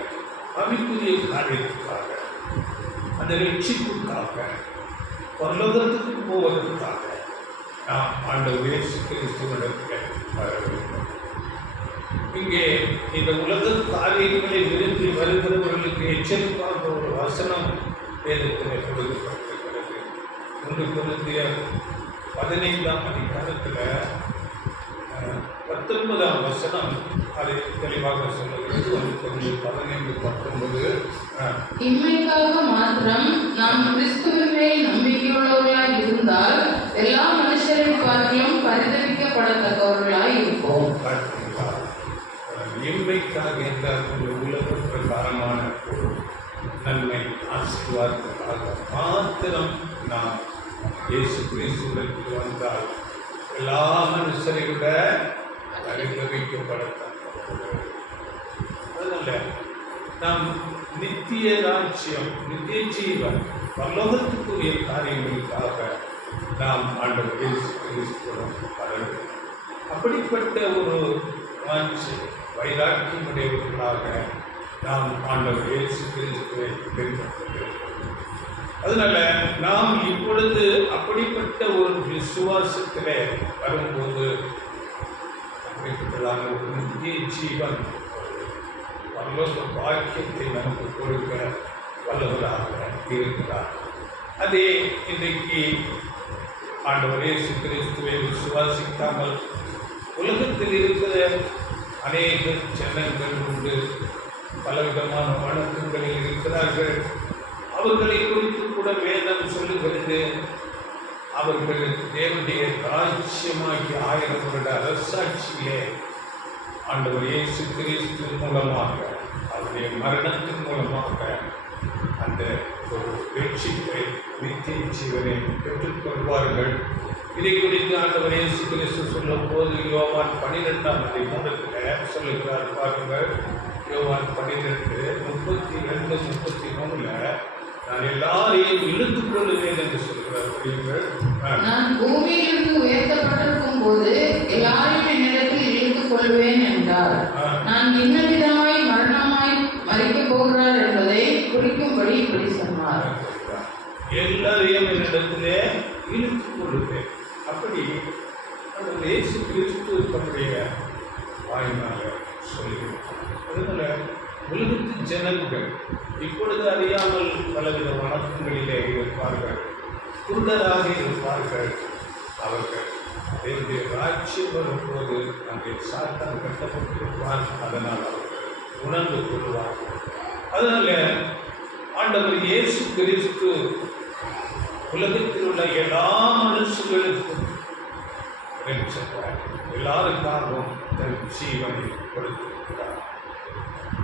ஆவிக்குரிய காரியத்துக்காக, அந்த ரட்சிப்புக்காக, பரலோகத்துக்கு போவதற்காக நாம் ஆண்டவர் இயேசு கிறிஸ்துவிடத்தில் வர வேண்டும். இங்கே இந்த உலக காரியங்களை விரும்பி வருகிறவர்களுக்கு எச்சரிப்பாக ஒரு வசனம் வேதத்தில் கொடுக்கப்பட்டிருக்கிறது. 1 கொரிந்தியர் 15ஆம் அதிகாரத்தில் 19ஆம் வசனம் அதை தெளிவாக சொல்லுகிறது. 1 கொரிந்தியர் 15:19. இம்மைக்காக மாத்திரம் நாம் கிறிஸ்துவின் மேல் நம்பிக்கையுள்ளவர்களாய் இருந்தால் எல்லா மனுஷரின் பார்வையும் பரிதவிக்கப்படத்தக்கவர்களாய் இருப்போம். இம்மைக்காக என்ற ஒரு உலக பிரகாரமான ஒரு நன்மை ஆசீர்வாதத்துக்காக மாத்திரம் நாம் இயேசு கிறிஸ்துவிற்கு வந்தால் எல்லா மனுஷரை விட பரிதவிக்கப்படத்தக்கவர்கள். அதனால நாம் நித்திய ராஜ்யம், நித்திய ஜீவன், பரலோகத்துக்குரிய காரியங்களுக்காக நாம் ஆண்டவர் இயேசு கிறிஸ்துவிடம் வர வேண்டும். அப்படிப்பட்ட ஒரு வாஞ்சை வைராக்கியமுடையவர்களாக நாம் ஆண்டவர் இயேசு கிறிஸ்துவை பின்பற்றுகிறோம். அதனால நாம் இப்பொழுது அப்படிப்பட்ட ஒரு விசுவாசத்திலே வரும்போது அப்படிப்பட்டதான ஒரு நித்திய ஜீவன், பரலோக பாக்கியத்தை நமக்கு கொடுக்க வல்லவராக இருக்கிறார். அதே இன்றைக்கு ஆண்டவர் இயேசு கிறிஸ்துவை விசுவாசிக்காமல் உலகத்தில் இருக்கிற அநேக ஜனங்கள் உண்டு. பலவிதமான வழக்கங்களில் இருக்கிறார்கள். அவர்களை குறித்து கூட வேதம் சொல்லுகிறது, அவர்கள் தேவனுடைய ராஜ்யமாகிய 1000 வருட அரசாட்சியிலே ஆண்டவர் இயேசு கிறிஸ்து மூலமாக, அவருடைய மரணத்தின் மூலமாக அந்த ஒரு ரட்சிப்பை, நித்திய ஜீவனை பெற்றுக்கொள்வார்கள். இதை குறித்து ஆண்டவர் இயேசு கிறிஸ்து சொல்லும் போது யோவான் 12ஆம் அதிகாரத்தில் சொல்லுகிறார். பாருங்கள், யோவான் 12:32-33 நான் எல்லாரையும் இழுத்துக் கொள்ளுவேன் என்று சொல்கிறார். நான் பூமியிலிருந்து உயர்த்தப்பட்டிருக்கும் போது எல்லாரையும் என்னிடத்தில் இழுத்துக் கொள்வேன் என்றார். நான் என்ன விதமாய் மரணமாய் மறிக்கப் போகிறார் என்பதை குறிக்கும்படி இப்படி சொன்னார். எல்லாரையும் என்னிடத்திலே இழுத்துக் கொள்ளுவேன். அப்படி அந்த இயேசு கிறிஸ்து தன்னுடைய வாயினால சொல்லுகிறார். அதனால உலகத்து ஜனங்கள் இப்பொழுது அறியாமல் பலவித வணக்கங்களிலே இருப்பார்கள், குருடராக இருப்பார்கள். அவர்கள் தேவனுடைய ராஜ்யம் வரும்போது அங்கே சாத்தான் கட்டப்பட்டிருப்பார். அதனால் அவர்கள் உணர்ந்து கொள்வார்கள். அதனால ஆண்டவர் இயேசு கிறிஸ்து உலகத்தில் உள்ள எல்லா மனுஷர்களுக்கும் எல்லாருக்காகவும் தன் ஜீவனை கொடுத்திருக்கிறார்.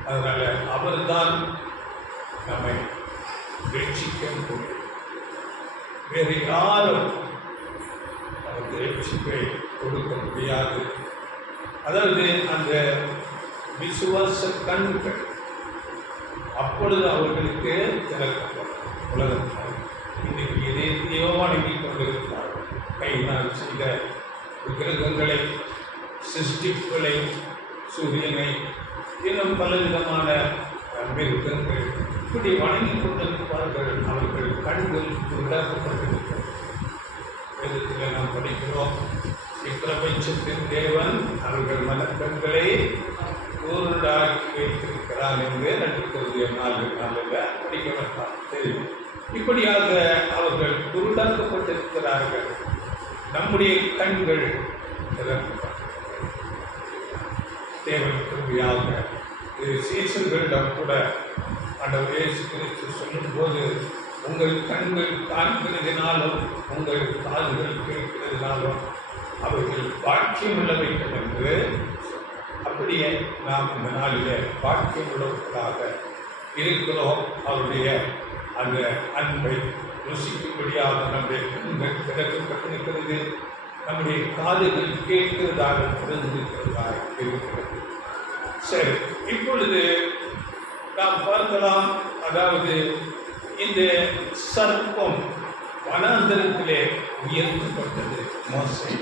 அதனால அவர்தான் நம்மை ரட்சிக்க முடியும். வேறு யாரும் நமக்கு ரட்சிப்பை கொடுக்க முடியாது. அதாவது அந்த விசுவாச கண்கள் அப்பொழுது அவர்களுக்கு திறக்கப்படும். உலகத்தில் இன்னைக்கு எதையோ வணங்கி கொண்டிருக்கிறார்கள். கையினால் செய்த விக்கிரகங்களை, சிருஷ்டிப்புகளை, சூரியனை, இன்னும் பலவிதமான மிருகங்கள் இப்படி வணங்கி கொண்டிருப்பார்கள். அவர்கள் கண்கள் உண்டாக்கப்பட்டிருக்கிறது. வேதத்தில் நாம் படிக்கிறோம், இப்பிரபஞ்சத்தின் தேவன் அவர்கள் மனக்கண்களை பூர்ண இப்படியாக அவர்கள் குருடாக்கப்பட்டிருக்கிறார்கள். நம்முடைய கண்கள் திறக்கப்பட்டது. தேவன் கிருபையாக சீசர்களிடம் கூட ஆண்டவர் இயேசு கிறிஸ்து சொல்லும்போது, உங்கள் கண்கள் காண்கிறதினாலும் உங்கள் காதுகள் கேட்கிறதினாலும் அவர்கள் பாக்கியம் உள்ளவைகள் என்று. அப்படியே நாம் இந்த நாளிலே பாக்கியம் உள்ளவர்களாக இருக்கிறோம். அவருடைய அந்த அன்பை ருசிக்கும்படியாக நம்முடைய கண்கள் திறக்கப்பட்டிருக்கிறது, நம்முடைய காதுகள் கேட்கிறதாக திறந்திருக்கிறதாக இருக்கிறது. சரி, இப்பொழுது நாம் பார்க்கலாம். அதாவது இந்த சர்ப்பம் வனாந்தரத்திலே உயர்த்தப்பட்டது மோசே.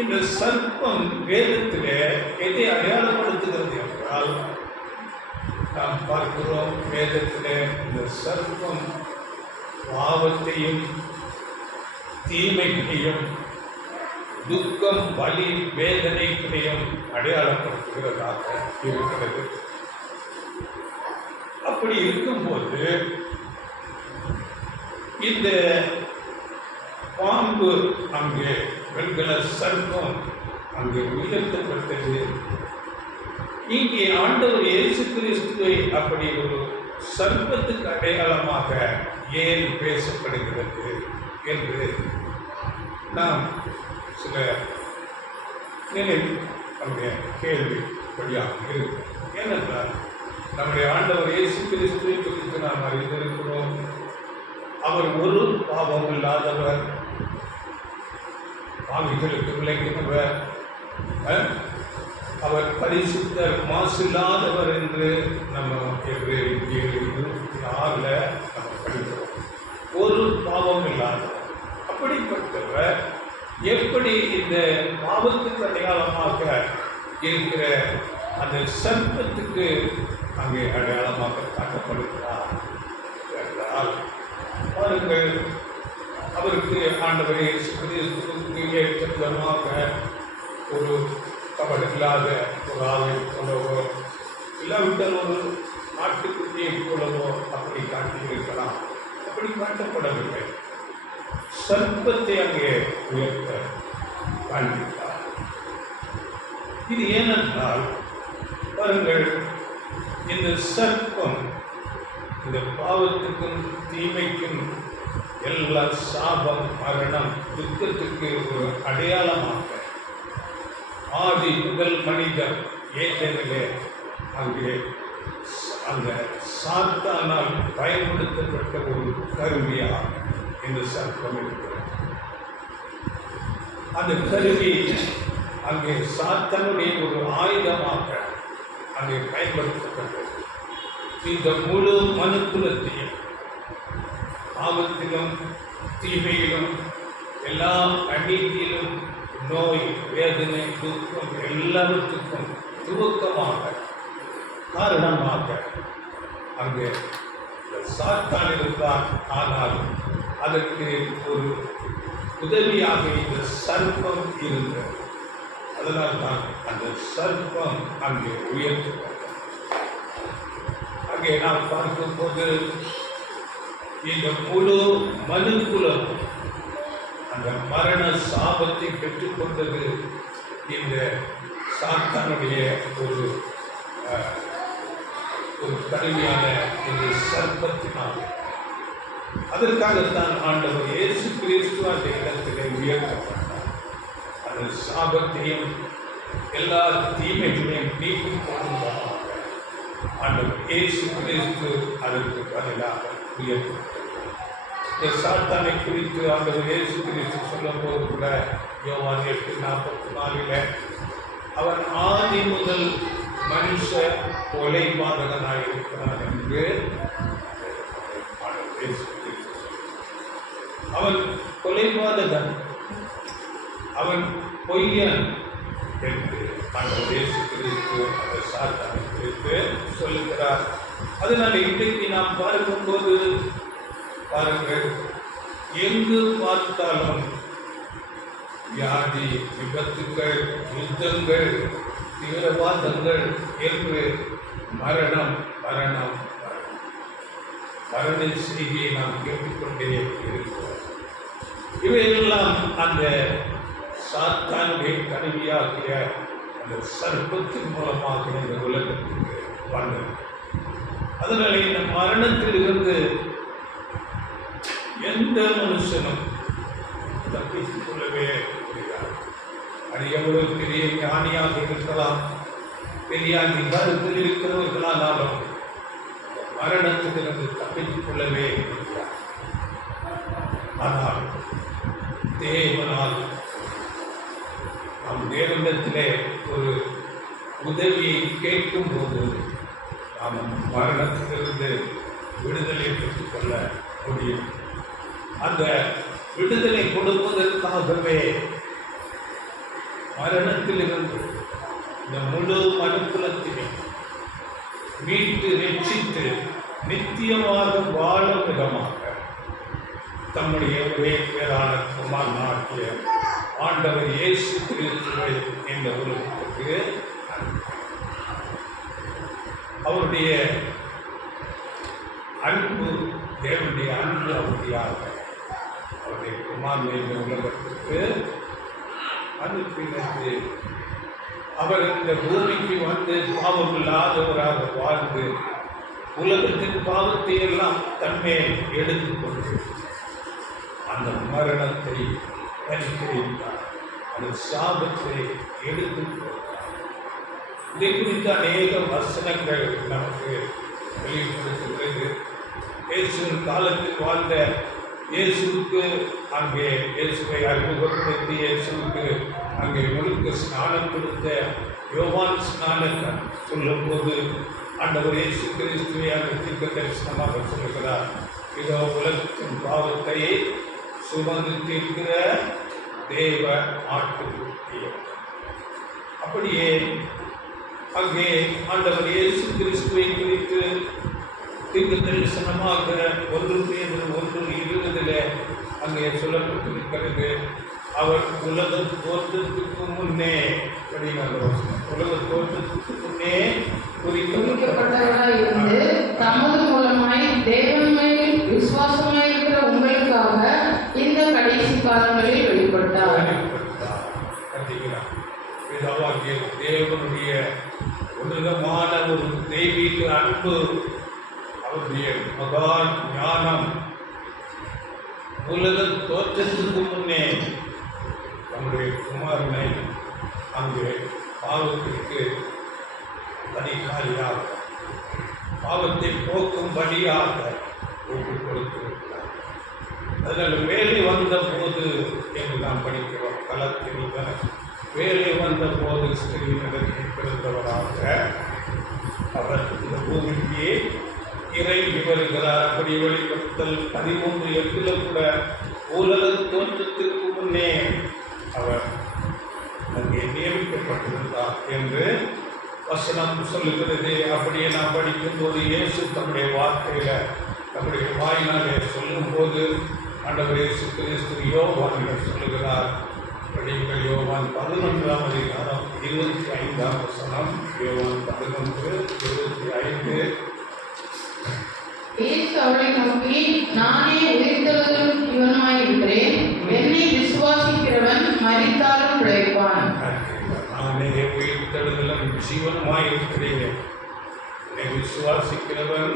இந்த சர்ப்பம் வேதத்திலே எதை அடையாளப்படுத்துகிறது என்றால், நாம் பார்க்கிறோம் வேதத்திலே இந்த சர்ப்பம் பாவத்தையும் தீமைகளையும் துக்கம் வலி வேதனைகளையும் அடையாளப்படுத்துகிறதாக இருக்கிறது. அப்படி இருக்கும்போது இந்த பாம்பு அங்கே வெண்கல சர்ப்பம் அங்கே உயர்த்தப்பட்டது. இங்கே ஆண்டவர் இயேசு கிறிஸ்துவை அப்படி ஒரு சர்ப்பத்துக்கு அடையாளமாக ஏன் பேசப்படுகிறது என்று நாம் சில நினைவு நம்முடைய கேள்விப்படியாக இருக்கு. ஏனென்றால் நம்முடைய ஆண்டவர் இயேசு கிறிஸ்துவை குறித்து நாம் அறிந்திருக்கிறோம். அவர் ஒரு பாவம் இல்லாதவர், பாவிகளுக்கு விளக்கினவர், அவர் பரிசுத்தர், மாசில்லாதவர் என்று நம்ம 7:26 நம்ம படிக்கிறோம். ஒரு பாவம் இல்லாதவர். அப்படிப்பட்டவர் எப்படி இந்த பாவத்துக்கு அடையாளமாக இருக்கிற அந்த சர்ப்பத்துக்கு அங்கே அடையாளமாக காட்டப்படுகிறார் என்றால், பாருங்கள், அவருக்கு ஆண்டவரே கிறிஸ்துவுக்கு ஏற்ற விதமாக ஒரு கபடு இல்லாத ஒரு ஆவை போலவோ இல்லாவிட்டால் ஒரு நாட்டுக்குட்டியை போலவோ அப்படி காட்டியிருக்கலாம். அப்படி காட்டப்படவில்லை. சர்ப்பத்தை அங்கே உயர்த்த காண்பித்தார். இது ஏனென்றால், பாருங்கள், இந்த சர்ப்பம் இந்த பாவத்துக்கும் தீமைக்கும் எல்லா சாபம் மரணம் துக்கத்துக்கு ஒரு அடையாளமாக ஆதி முதல் மனிதர் ஏதேனிலே அங்கே அந்த சாத்தானால் பயன்படுத்தப்பட்ட ஒரு கருவியாக இந்த சர்ப்பம் இருக்கிறது. அந்த கருவி அங்கே சாத்தானுடைய ஒரு ஆயுதமாக அங்கே பயன்படுத்தப்பட்டது. இந்த முழு மனுக்குலத்தையும் ஆபத்திலும் தீமையிலும் எல்லா அநீதியிலும் நோய் வேதனை துக்கம் எல்லாவற்றுக்கும் துவக்கமாக காரணமாக அங்கே சாத்தான் இருந்தார். ஆனால் அதற்கு ஒரு உதவியாக இந்த சர்ப்பம் இருந்தது. அதனால்தான் அந்த சர்ப்பம் அங்கே உயர்த்தப்பட்டது. அங்கே நாம் பார்க்கும்போது இந்த முழு மனுக்குலம் அந்த மரண சாபத்தை பெற்றுக்கொண்டது இந்த சாத்தானுடைய ஒரு கருவியான இந்த சர்ப்பத்தினால். அதற்காகத்தான் ஆண்டவர் இயேசு கிறிஸ்து அந்த இடத்திலே உயர்த்தப்பட்டார். அந்த சாபத்தையும் எல்லா தீமைகளையும் நீக்கிக் கொள்வதாக ஆண்டவர் இயேசு கிறிஸ்து அதற்கு பதிலாக உயர்த்தப்பட்டார். இந்த சாத்தானை குறித்து ஆண்டவர் இயேசு கிறிஸ்து சொல்லும் போது கூட யோவான் 8:44 அவன் ஆதி முதல் மனுஷ கொலைபாதகனாக இருக்கிறான் என்று ஆண்டவர் இயேசு கிறிஸ்து அவன் கொலைபாதகன், அவன் பொய்யன் என்று ஆண்டவர் இயேசு கிறிஸ்து அந்த சாத்தானை குறித்து சொல்லுகிறார். அதனால் இன்றைக்கு நாம் பார்க்கும்போது பாருங்கள், எங்கு பார்த்தாலும் வியாதி, விபத்துக்கள், யுத்தங்கள், தீவிரவாதங்கள் என்று மரணம் மரணம் மரணம். மரண செய்தியை நாம் கேட்டுக்கொண்டே இருக்கிறோம். இவையெல்லாம் அந்த சாத்தானுடைய கருவியாகிய அந்த சர்ப்பத்தின் மூலமாக இந்த உலகத்துக்கு வந்தது. அதனால இந்த மரணத்தில் இருந்து எந்த மனுஷனும் தப்பித்துக் கொள்ளவே முடியாது. அது எவ்வளவு பெரிய ஞானியாக இருக்கலாம், பெரிய அதிகாரத்தில் இருக்கிறவர்களானாலும் மரணத்திலிருந்து தப்பித்துக் கொள்ளவே முடியாது. ஆனால் தேவனால் நம் தேவனிடத்திலே ஒரு உதவியை கேட்கும் போது நாம் மரணத்திலிருந்து விடுதலை பெற்றுக் கொள்ள முடியும். அந்த விடுதலை கொடுப்பதற்காகவே மரணத்திலிருந்து இந்த முழு மனுக்குலத்திலே மீட்டு ரட்சித்து நித்தியமாக வாழும் விதமாக தம்முடைய ஒரே பேரான குமாரனாகிய ஆண்டவர் இயேசு கிறிஸ்துவை இந்த உலகத்துக்கு அவருடைய அன்பு, தேவனுடைய அன்பு அப்படியாக அவருடைய குமாரனை இந்த உலகத்துக்கு அனுப்பினது. அவர் இந்த பூமிக்கு வந்து பாவம் இல்லாதவராக வாழ்ந்து உலகத்தின் பாவத்தை எல்லாம் தன்மேல் எடுத்துக்கொண்டு அந்த மரணத்தை தனிக்கிறார், அந்த சாபத்தை எடுத்துக்கொண்டார். இதை குறித்த அநேக வசனங்கள் நமக்கு வெளிப்படுத்துகிறது. இயேசுவின் காலத்தில் வாழ்ந்த இயேசுவுக்கு அங்கே இயேசுவை அறிமுகப்படுத்தி இயேசுவுக்கு அங்கே முழுக்க ஸ்நானம் கொடுத்த யோவான் ஸ்நானத்தை சொல்லும்போது ஆண்டவர் இயேசு கிறிஸ்துவை அங்கே தீர்க்க தரிசனமாக சொல்லுகிறார். இதோ உலகத்தின் பாவத்தை சுமந்து தீர்க்கிற தேவ ஆட்டுக்குட்டி. அப்படியே அங்கே ஆண்டவர் இயேசு கிறிஸ்துவை குறித்து தீர்க்க தரிசனமாக 1 பேதுரு 1:20 அங்கே சொல்லப்பட்டிருக்கிறது. அவர் உலக தோற்றத்துக்கு முன்னே, உலக தோற்றத்துக்கு முன்னே குறிக்கப்பட்டவராய் இருந்து தமது மூலமாய் தேவன் மேல் விசுவாசமாய் இருக்கிற உங்களுக்காக இந்த கடைசி காலங்களில் வெளிப்பட்டார். பிதாவாகிய தேவனுடைய உன்னதமான ஒரு தெய்வீக அன்பு, அவருடைய மகா ஞானம் உலக தோற்றத்துக்கு முன்னே நம்முடைய குமாரனை அங்கே பாவத்திற்கு பரிகாரியாக, பாவத்தை போக்கும்படியாக ஒப்புக் கொடுத்திருக்கிறார். அதனால் வேலை வந்த போது என்று நாம் படிக்கிறோம். கலத்தின் வேலை வந்த போது ஸ்திரீ நிலத்தில் பிறந்தவராக அவர் இந்த பூமிக்கு இறங்கி வருகிறார். அப்படி வெளிப்படுத்தல் 13:8 கூட உலக தோற்றத்திற்கு முன்னே அவர் அங்கே நியமிக்கப்பட்டிருந்தார் என்று வசனம் சொல்லுகிறது. அப்படியே நாம் படிக்கும்போது இயேசு தம்முடைய வார்த்தையில தம்முடைய வாயினாலே சொல்லும்போது ஆண்டவர் இயேசு கிறிஸ்து யோவானிலே சொல்லுகிறார். படிங்கள் யோவான் 11ஆம் அதிகாரம் 25ஆம் வசனம். யோவான் 11:25. இயேசு அவரை நோக்கி, நானே உயிர்த்தெழுதலும் ஜீவனுமாய் இருக்கிறேன். என்னை விசுவாசிக்கிறவன் மரித்தாலும் பிழைப்பான். நானே உயிர்த்தெழுதலும் ஜீவனுமாய் இருக்கிறேன். என்னை விசுவாசிக்கிறவன்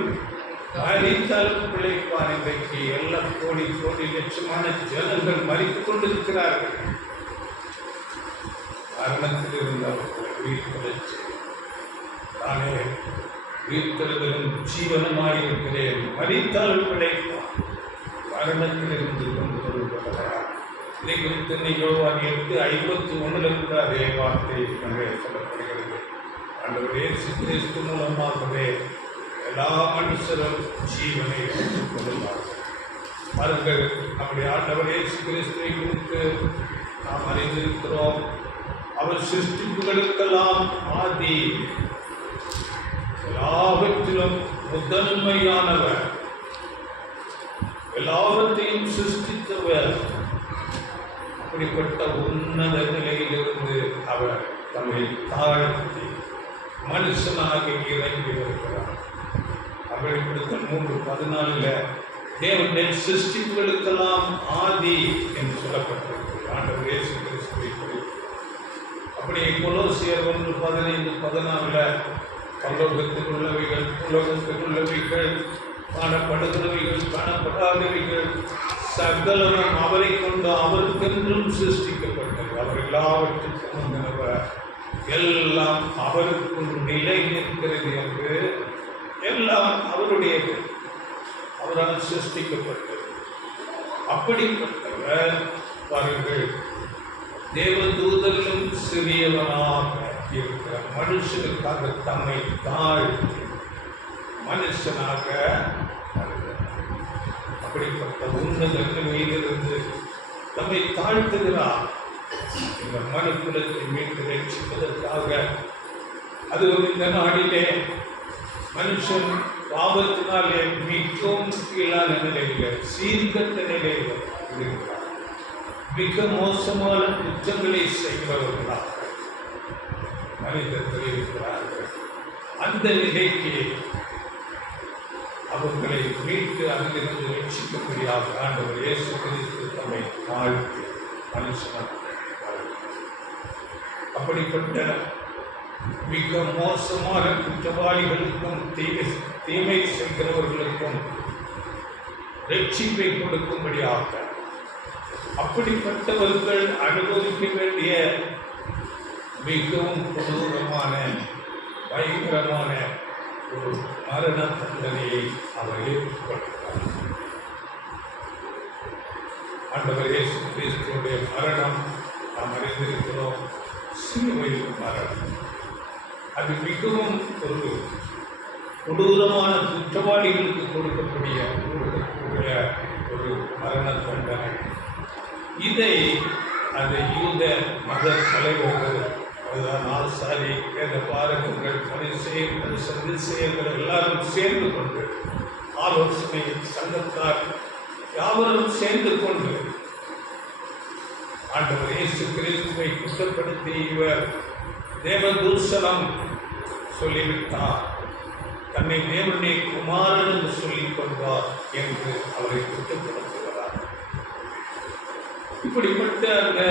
மரித்தாலும் பிழைப்பான். இன்றைக்கு எல்லா கோடி கோடி லட்சமான ஜனங்கள் மரித்துக் கொண்டிருக்கிறார்கள். மரணத்தில் இருந்தவர்கள் உயிர்த்தெழுச்சி, நானே உயிர்த்தெழுதலும் ஜீவனுமாய் இருக்கிறேன், மரித்தாலும் பிழைப்பான். மரணத்திலிருந்து கொண்டு வருகிறார். இதை குறித்து யோவான் 8:51 கூட அதே வார்த்தை அங்கே சொல்லப்படுகிறது. ஆண்டவர் இயேசு கிறிஸ்து மூலமாகவே எல்லா மனுஷரும் ஜீவனை எடுத்துக் கொள்வார்கள். பாருங்கள், நம்முடைய ஆண்டவர் இயேசு கிறிஸ்துவை குறித்து நாம் அறிந்திருக்கிறோம். அவர் சிருஷ்டிப்புகளுக்கெல்லாம் ஆதி, எல்லாவற்றிலும் முதன்மையானவர், எல்லாவற்றையும் சிருஷ்டித்தவர். அப்படிப்பட்ட உன்னத நிலையிலிருந்து அவர் தம்மை தாழ்த்தி மனுஷனாக இறங்கி வருகிறார். வெளிப்படுத்தல் 3:14 தேவன் சிருஷ்டிப்புகளுக்கெல்லாம் ஆதி என்று சொல்லப்பட்டிருக்கு. ஆண்டவர் இயேசு கிறிஸ்துவை குறித்து. அப்படியே கொலோசியர் 1:15-14 பரலோகத்தில் உள்ளவைகள், உலகத்தில் உள்ளவைகள், காணப்படுகிறவைகள், காணப்படாதவைகள் சகலமும் அவரை கொண்டு அவருக்கென்றும் சிருஷ்டிக்கப்பட்டது. அவர் எல்லாவற்றுக்கும் முந்தினவர், எல்லாம் அவருக்குள் நிலை நிற்கிறது என்று எல்லாம் அவருடையது, அவரால் சிருஷ்டிக்கப்பட்டது. அப்படிப்பட்டவர் பாருங்கள், தேவதூதர்களும் சிறியவனாக இருக்கிற மனுஷனுக்காக தம்மை தாழ்த்தி மனுஷனாக அப்படிப்பட்ட உன்னத நிலையிலிருந்து தம்மை தாழ்த்துகிறார். இந்த மனுக்குலத்தை மீட்டு ரட்சிப்பதற்காக. அதுவும் இந்த நாளிலே மனுஷன் பாவத்தினாலே மிகவும் கீழான நிலையில, சீர்கட்ட நிலையில இருக்கிறார். மிக மோசமான குற்றங்களை செய்கிறவர்களாக மனிதர்கள் இருக்கிறார்கள். அந்த நிலைக்கு அவர்களை மீட்டு அதிலிருந்து ரட்சிக்கும்படியாக ஆண்டவர் இயேசு கிறிஸ்து தம்மை தாழ்த்தி மனுஷனாக. அப்படிப்பட்ட மிக மோசமான குற்றவாளிகளுக்கும் தீமை செய்கிறவர்களுக்கும் ரட்சிப்பை கொடுக்கும்படியாக, அப்படிப்பட்டவர்கள் அனுபவிக்க வேண்டிய மிகவும் கொடூரமான பயங்கரமான ஒரு மரண தண்டனையை அவர் ஏற்றுக்கொள்கிறார். ஆண்டவர் இயேசு கிறிஸ்துவுடைய மரணம் நாம் அறிந்திருக்கிறோம். சிலுவையில் மரணம் அது மிகவும் ஒரு கொடூரமான குற்றவாளிகளுக்கு கொடுக்கக்கூடிய ஒரு மரண தண்டனை. இதை அந்த யூத மத தலைவர்கள், அதுதான் ஆசாரி, வேத பாரகர்கள், பரிசேயர்கள், சதுசேயர்கள் எல்லாரும் சேர்ந்து கொண்டு, ஆலோசனை சங்கத்தார் யாவரும் சேர்ந்து கொண்டு ஆண்டவர் இயேசு கிறிஸ்துவை குற்றப்படுத்தி இவர் தேவதூஷணம் சொல்லிவிட்டார், தன்னை தேவனுடைய குமாரன் என்று சொல்லிக் கொண்டார் என்று அவரை குற்றப்படுத்துகிறார். இப்படிப்பட்ட அந்த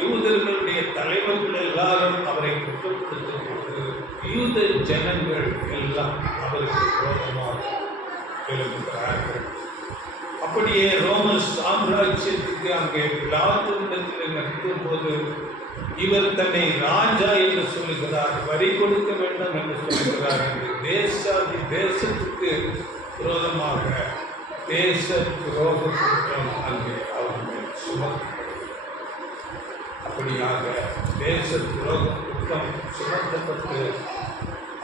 யூதர்களுடைய தலைவர்கள் எல்லாரும் அவரை குற்றப்படுத்தும் போது யூத ஜனங்கள் எல்லாம் அவருக்கு விரோதமாக எழுதுகிறார்கள். அப்படியே ரோம சாம்ராஜ்யத்துக்கு அங்கே பிலாத்துவிடத்தில் நடத்தும் போது இவர் தன்னை ராஜா என்று சொல்லுகிறார், வரி கொடுக்க வேண்டும் என்று சொல்லுகிறார் என்று தேசத்துக்கு விரோதமாக தேச துரோக குற்றம் அங்கே அவர்கள் சுமத்தப்படும். அப்படியாக தேச துரோக குற்றம் சுமத்தப்பட்டு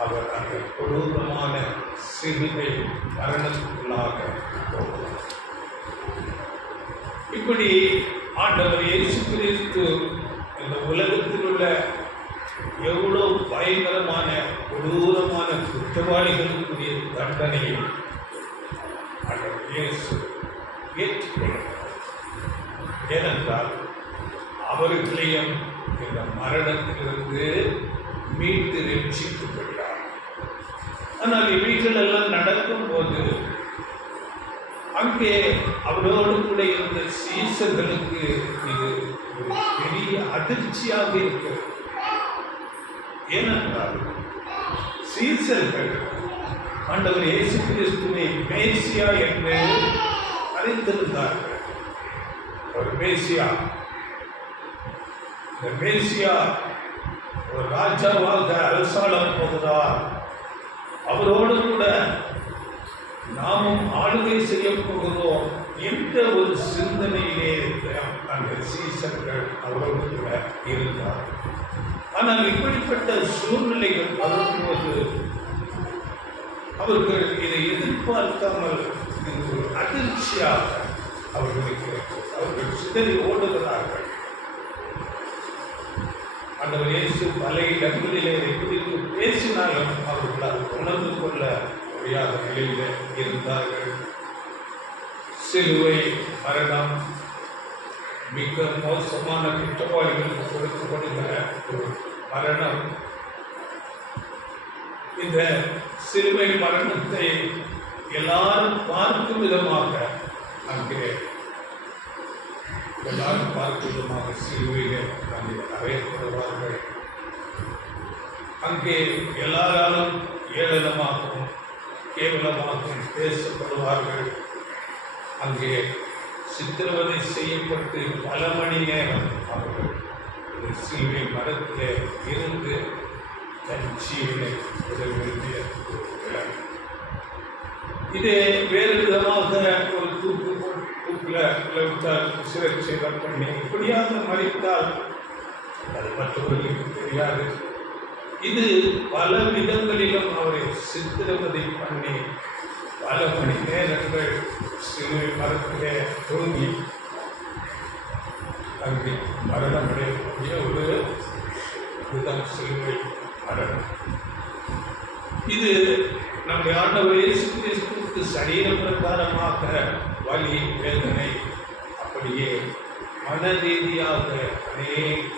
அவர் அந்த கொடூரமான சிலுவை மரணத்துக்குள்ளாக போகிறார். இப்படி ஆண்டவர் இயேசு கிறிஸ்து இந்த உலகத்தில் உள்ள எவ்வளவு பயங்கரமான கொடூரமான குற்றவாளிகளுக்குரிய தண்டனையை ஆண்டவர் இயேசு ஏற்றுக்கொள்கிறார். ஏனென்றால் அவர்களையும் இந்த மரணத்திலிருந்து மீட்டு ரட்சிக்கப்படுகிறார். ஆனால் இவைகள் எல்லாம் நடக்கும் போது அங்கே அவரோடு கூட இருந்த சீசர்களுக்கு இது ஒரு பெரிய அதிர்ச்சியாக இருக்கிறது. ஏனென்றால் சீசர்கள் ஆண்டவர் இயேசு கிறிஸ்துவை மேசியா என்று அறிந்திருந்தார்கள். ஒரு மேசியா, இந்த மேசியா ஒரு ராஜாவாக அரசாளம் போகிறார், அவரோடு கூட நாமும் ஆளுகை செய்ய போகிறோம் என்ற ஒரு சிந்தனையிலே அந்த சீசர்கள் அவரோடு கூட இருந்தார். ஆனால் இப்படிப்பட்ட சூழ்நிலைகள் வரும்போது அவர்கள் இதை எதிர்பார்க்காமல் ஒரு அதிர்ச்சியாக அவர்களுக்கு அவர்கள் சிதறி ஓடுகிறார்கள். ஆண்டவர் இயேசு பல இடங்களிலே குறித்து பேசினாலும் அவர்களால் உணர்ந்து கொள்ள முடியாத நிலையில இருந்தார்கள். சிலுவை மரணம் மிக மோசமான குற்றவாளிகளுக்கு கொடுக்கப்படுகிற ஒரு மரணம். இந்த சிலுவை மரணத்தை எல்லாரும் பார்க்கும் விதமாக அங்கே எல்லாரும் பார்க்கும் விதமாக சிலுவையிலே அங்கே அறையப்படுவார்கள். அங்கே எல்லாராலும் ஏளனமாகவும் கேவலமாகவும் பேசப்படுவார்கள். அங்கே சித்திரவதை செய்யப்பட்டு பல மணி நேரம் அவர்கள் சிலுவை மரத்திலே இருந்து தன் ஜீவனை விரும்பிய இது வேறு விதமாக ஒரு தூக்கில் விட்டால் சிறைச்சேதம் பண்ணி இப்படியாக மறித்தால் அது மற்றவர்களுக்கு தெரியாது. இது பல விதங்களிலும் அவரை சித்திரவதை பண்ணி பல மணி நேரங்கள் சிலுவை மரத்திலே தூங்கி அங்கே மரணமடையக்கூடிய ஒரு இதுதான் சிலுவை மரணம். இது நம்முடைய ஆண்டவர் இயேசு கிறிஸ்துவுக்கு சரீர பிரகாரமாக வலி வேதனை அப்படியே மன ரீதியாக அநேக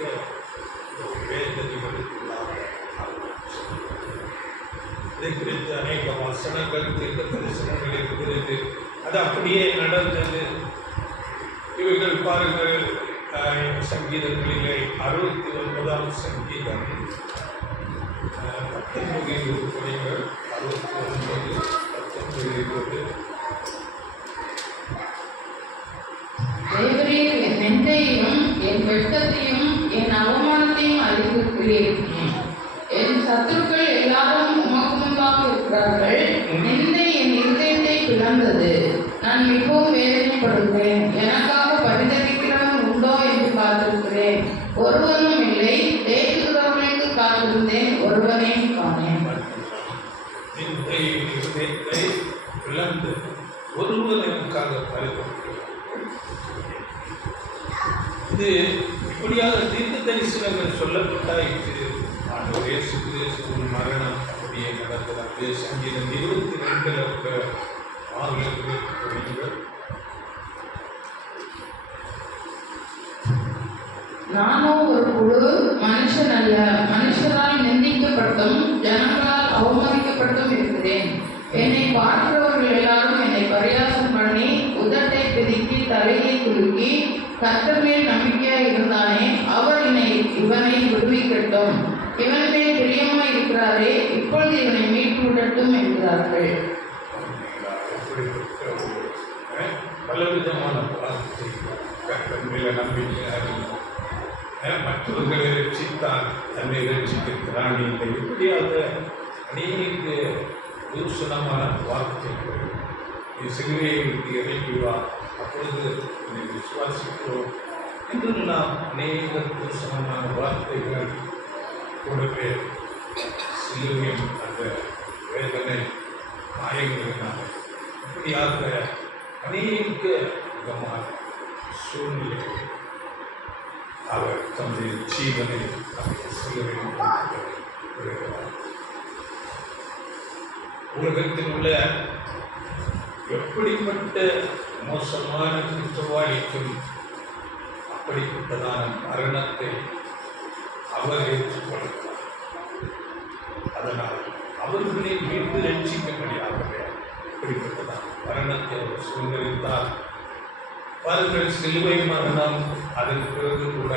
வேதனைகளுக்குள்ளாக இதை குறித்து அநேக வசனங்கள் தீர்க்க தரிசனங்கள் இருக்கிறது. அது அப்படியே நடந்தது. இவர்கள் பாருங்கள், சங்கீதங்களிலே 69ஆம் சங்கீதம் 19 உறுப்பினர்கள் 69 19 தேவரீர் என் நெஞ்சையும் என் வெட்கத்தையும் என் அவமானத்தையும் அறிந்திருக்கிறீர். என் சத்துருக்கள் எல்லாரும் உமக்கு முன்பாக இருக்கிறார்கள். நிந்தை என் இருதயத்தை பிளந்தது. நான் மிகவும் வேதனைப்படுகிறேன். எனக்காக பரிதவிக்கிறவன் உண்டோ என்று காத்திருக்கிறேன். ஒருவனும் இல்லை. தேற்றுகிறவனுக்கு காத்திருந்தேன், ஒருவனையும் காணேன். ஒருவர் எனக்காக பரிதவிக்கிறார். இது இப்படியாக தீர்க்க தரிசனங்கள் சொல்லப்பட்டாயிற்று. ஆண்டவர் இயேசு கிறிஸ்துவின் மரணம் அப்படியே நடந்தது. சங்கீதம் 22 6 நானோ ஒரு குழு மனுஷன் அல்ல, மனுஷரால் நிந்திக்கப்பட்டும் ஜனங்களால் அவமதிக்கப்பட்டும் இருக்கிறேன். என்னை பார்க்கிறவர்கள் எல்லாரும் என்னை பரியாசம் பண்ணி உதட்டை பிதுக்கி தலையை குலுக்கி, கர்த்தர் மேல் நம்பிக்கையாக இருந்தானே, அவர் இவனை விடுவிக்கட்டும், இவன் மேல் பிரியமாய் இருக்கிறாரே, இப்பொழுது இவனை மீட்டு விடட்டும் என்கிறார்கள். பலவிதமான நம்பிக்கை மற்றவர்களை ரட்சித்தான், தன்னை ரட்சிக்கிறான் இல்லை. இப்படியாக அநேக தூஷணமான வார்த்தைகள் சிலுவையை விட்டு இறங்கிவார், அப்பொழுது என்னை விசுவாசிக்கிறோம் என்று நாம் அநேக தூஷணமான வார்த்தைகள் கூடவே சிலுவையின் அந்த வேதனை காயங்களினால் இப்படியாக அநேக விதமான சூழ்நிலைகள் அவர் தன்னுடைய ஜீவனை சிலுவையில் கொடுக்கிறார். உலகத்தில் உள்ள எப்படிப்பட்ட மோசமான குற்றவாளிக்கும் அப்படிப்பட்டதான மரணத்தை அவர் ஏற்றுக்கொள்கிறார். அதனால் அவர்களை மீண்டு ரட்சிக்கும்படியாகவே இப்படிப்பட்டதான மரணத்தை அவர் சுதந்திரித்தார். பாருங்கள், சிலுவை மரணம். அதன் பிறகு கூட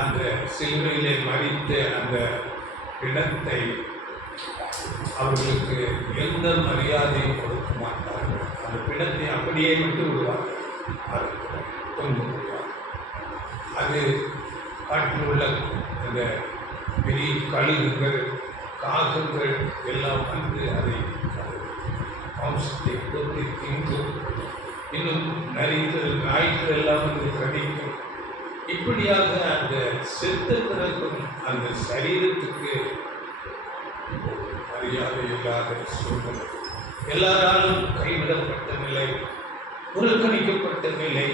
அந்த சிலுவையிலே மறித்த அந்த பிணத்தை அவர்களுக்கு எந்த மரியாதையும் கொடுக்க மாட்டார்கள். அந்த பிணத்தை அப்படியே விட்டு விடுவார்கள், அதற்கு கொண்டு விடுவார்கள். அது காட்டில் உள்ள அந்த பெரிய கழுகுகள், காகங்கள் எல்லாம் வந்து அதை மாம்சத்தை கொத்தி திங்கும். இன்னும் நரிகள், நாய்கள் எல்லாம் வந்து கடிக்கும். இப்படியாக அந்த செத்த பிறக்கும் அந்த சரீரத்துக்கு மரியாதை இல்லாத சூழ்நிலை, எல்லாராலும் கைவிடப்பட்ட நிலை, புறக்கணிக்கப்பட்ட நிலை.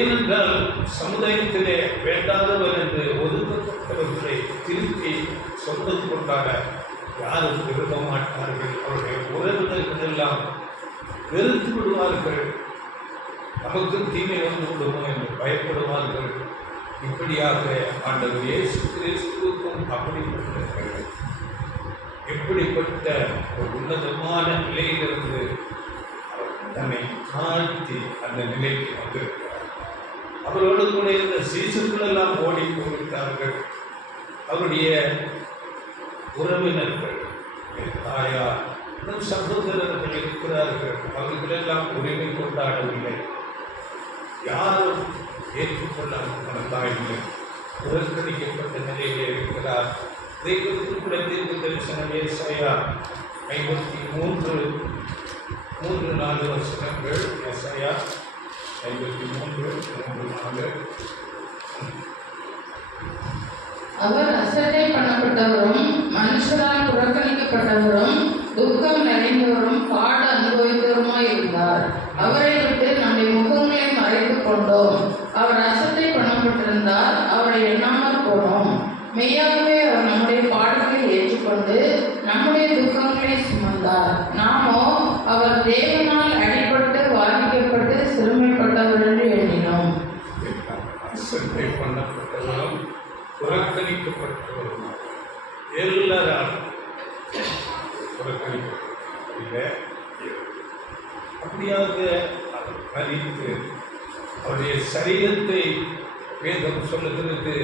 ஏனென்றால் சமுதாயத்திலே வேண்டாதவர் என்று ஒதுக்கப்பட்டவர்களை திருப்பி சொந்தம் கொண்டாட யாரும் விரும்ப மாட்டார்கள். அவருடைய உறவினர்கள் எல்லாம் வெறுத்து விடுவார்கள். நமக்கு தீமை வந்து விடுமோ என்று பயப்படுவார்கள். இப்படியாக ஆண்டவர் இயேசு கிறிஸ்துவுக்கும் அப்படிப்பட்டவர்கள் எப்படிப்பட்ட ஒரு உன்னதமான நிலையிலிருந்து அவர் தன்னை தாழ்த்தி அந்த நிலைக்கு வந்திருக்கிறார். அவரோடு கூட இருந்த சீசர்கள் எல்லாம் ஓடி போய்விட்டார்கள். அவருடைய உறவினர்கள், தாயார், இன்னும் சகோதரர்கள் இருக்கிறார்கள். அவர்களெல்லாம் உரிமை கொண்டாடவில்லை. யாரும் ஏற்றுக்கொள்ள மனதாயில்லை. புறக்கணிக்கப்பட்ட நிலையிலே இருக்கிறார். இதை குறித்து கூட தீர்க்க தரிசனம் ஏசாயா 53:4 வசனங்கள். ஏசாயா 53:4. அவர் அசட்டை பண்ணப்பட்டவரும் மனுஷரால் புறக்கணிக்கப்பட்டவரும் துக்கம் நிறைந்தவரும் பாட அனுபவித்தவருமாய் இருந்தார். அவரை விட்டு நம்முடைய முகங்களை மறைத்துக் கொண்டோம். அவர் அசட்டை பண்ணப்பட்டிருந்தார், அவரை எண்ணாமல் போனோம். மெய்யாகவே அவர் நம்முடைய பாடங்களை ஏற்றுக்கொண்டு நம்முடைய துக்கங்களை சுமந்தார். நாமோ அவர் தேவனால் அடிபட்டு வாதிக்கப்பட்டு சிறுமைப்பட்டவர் என்று எண்ணினோம். அசட்டை பண்ணப்பட்டவரும் புறக்கணிக்கப்பட்டவரும் எல்லாரும் புறக்கணிக்கப்பட்ட அப்படியாக அவர் மரித்து அவருடைய சரீரத்தை வேதம் சொல்லுகிறது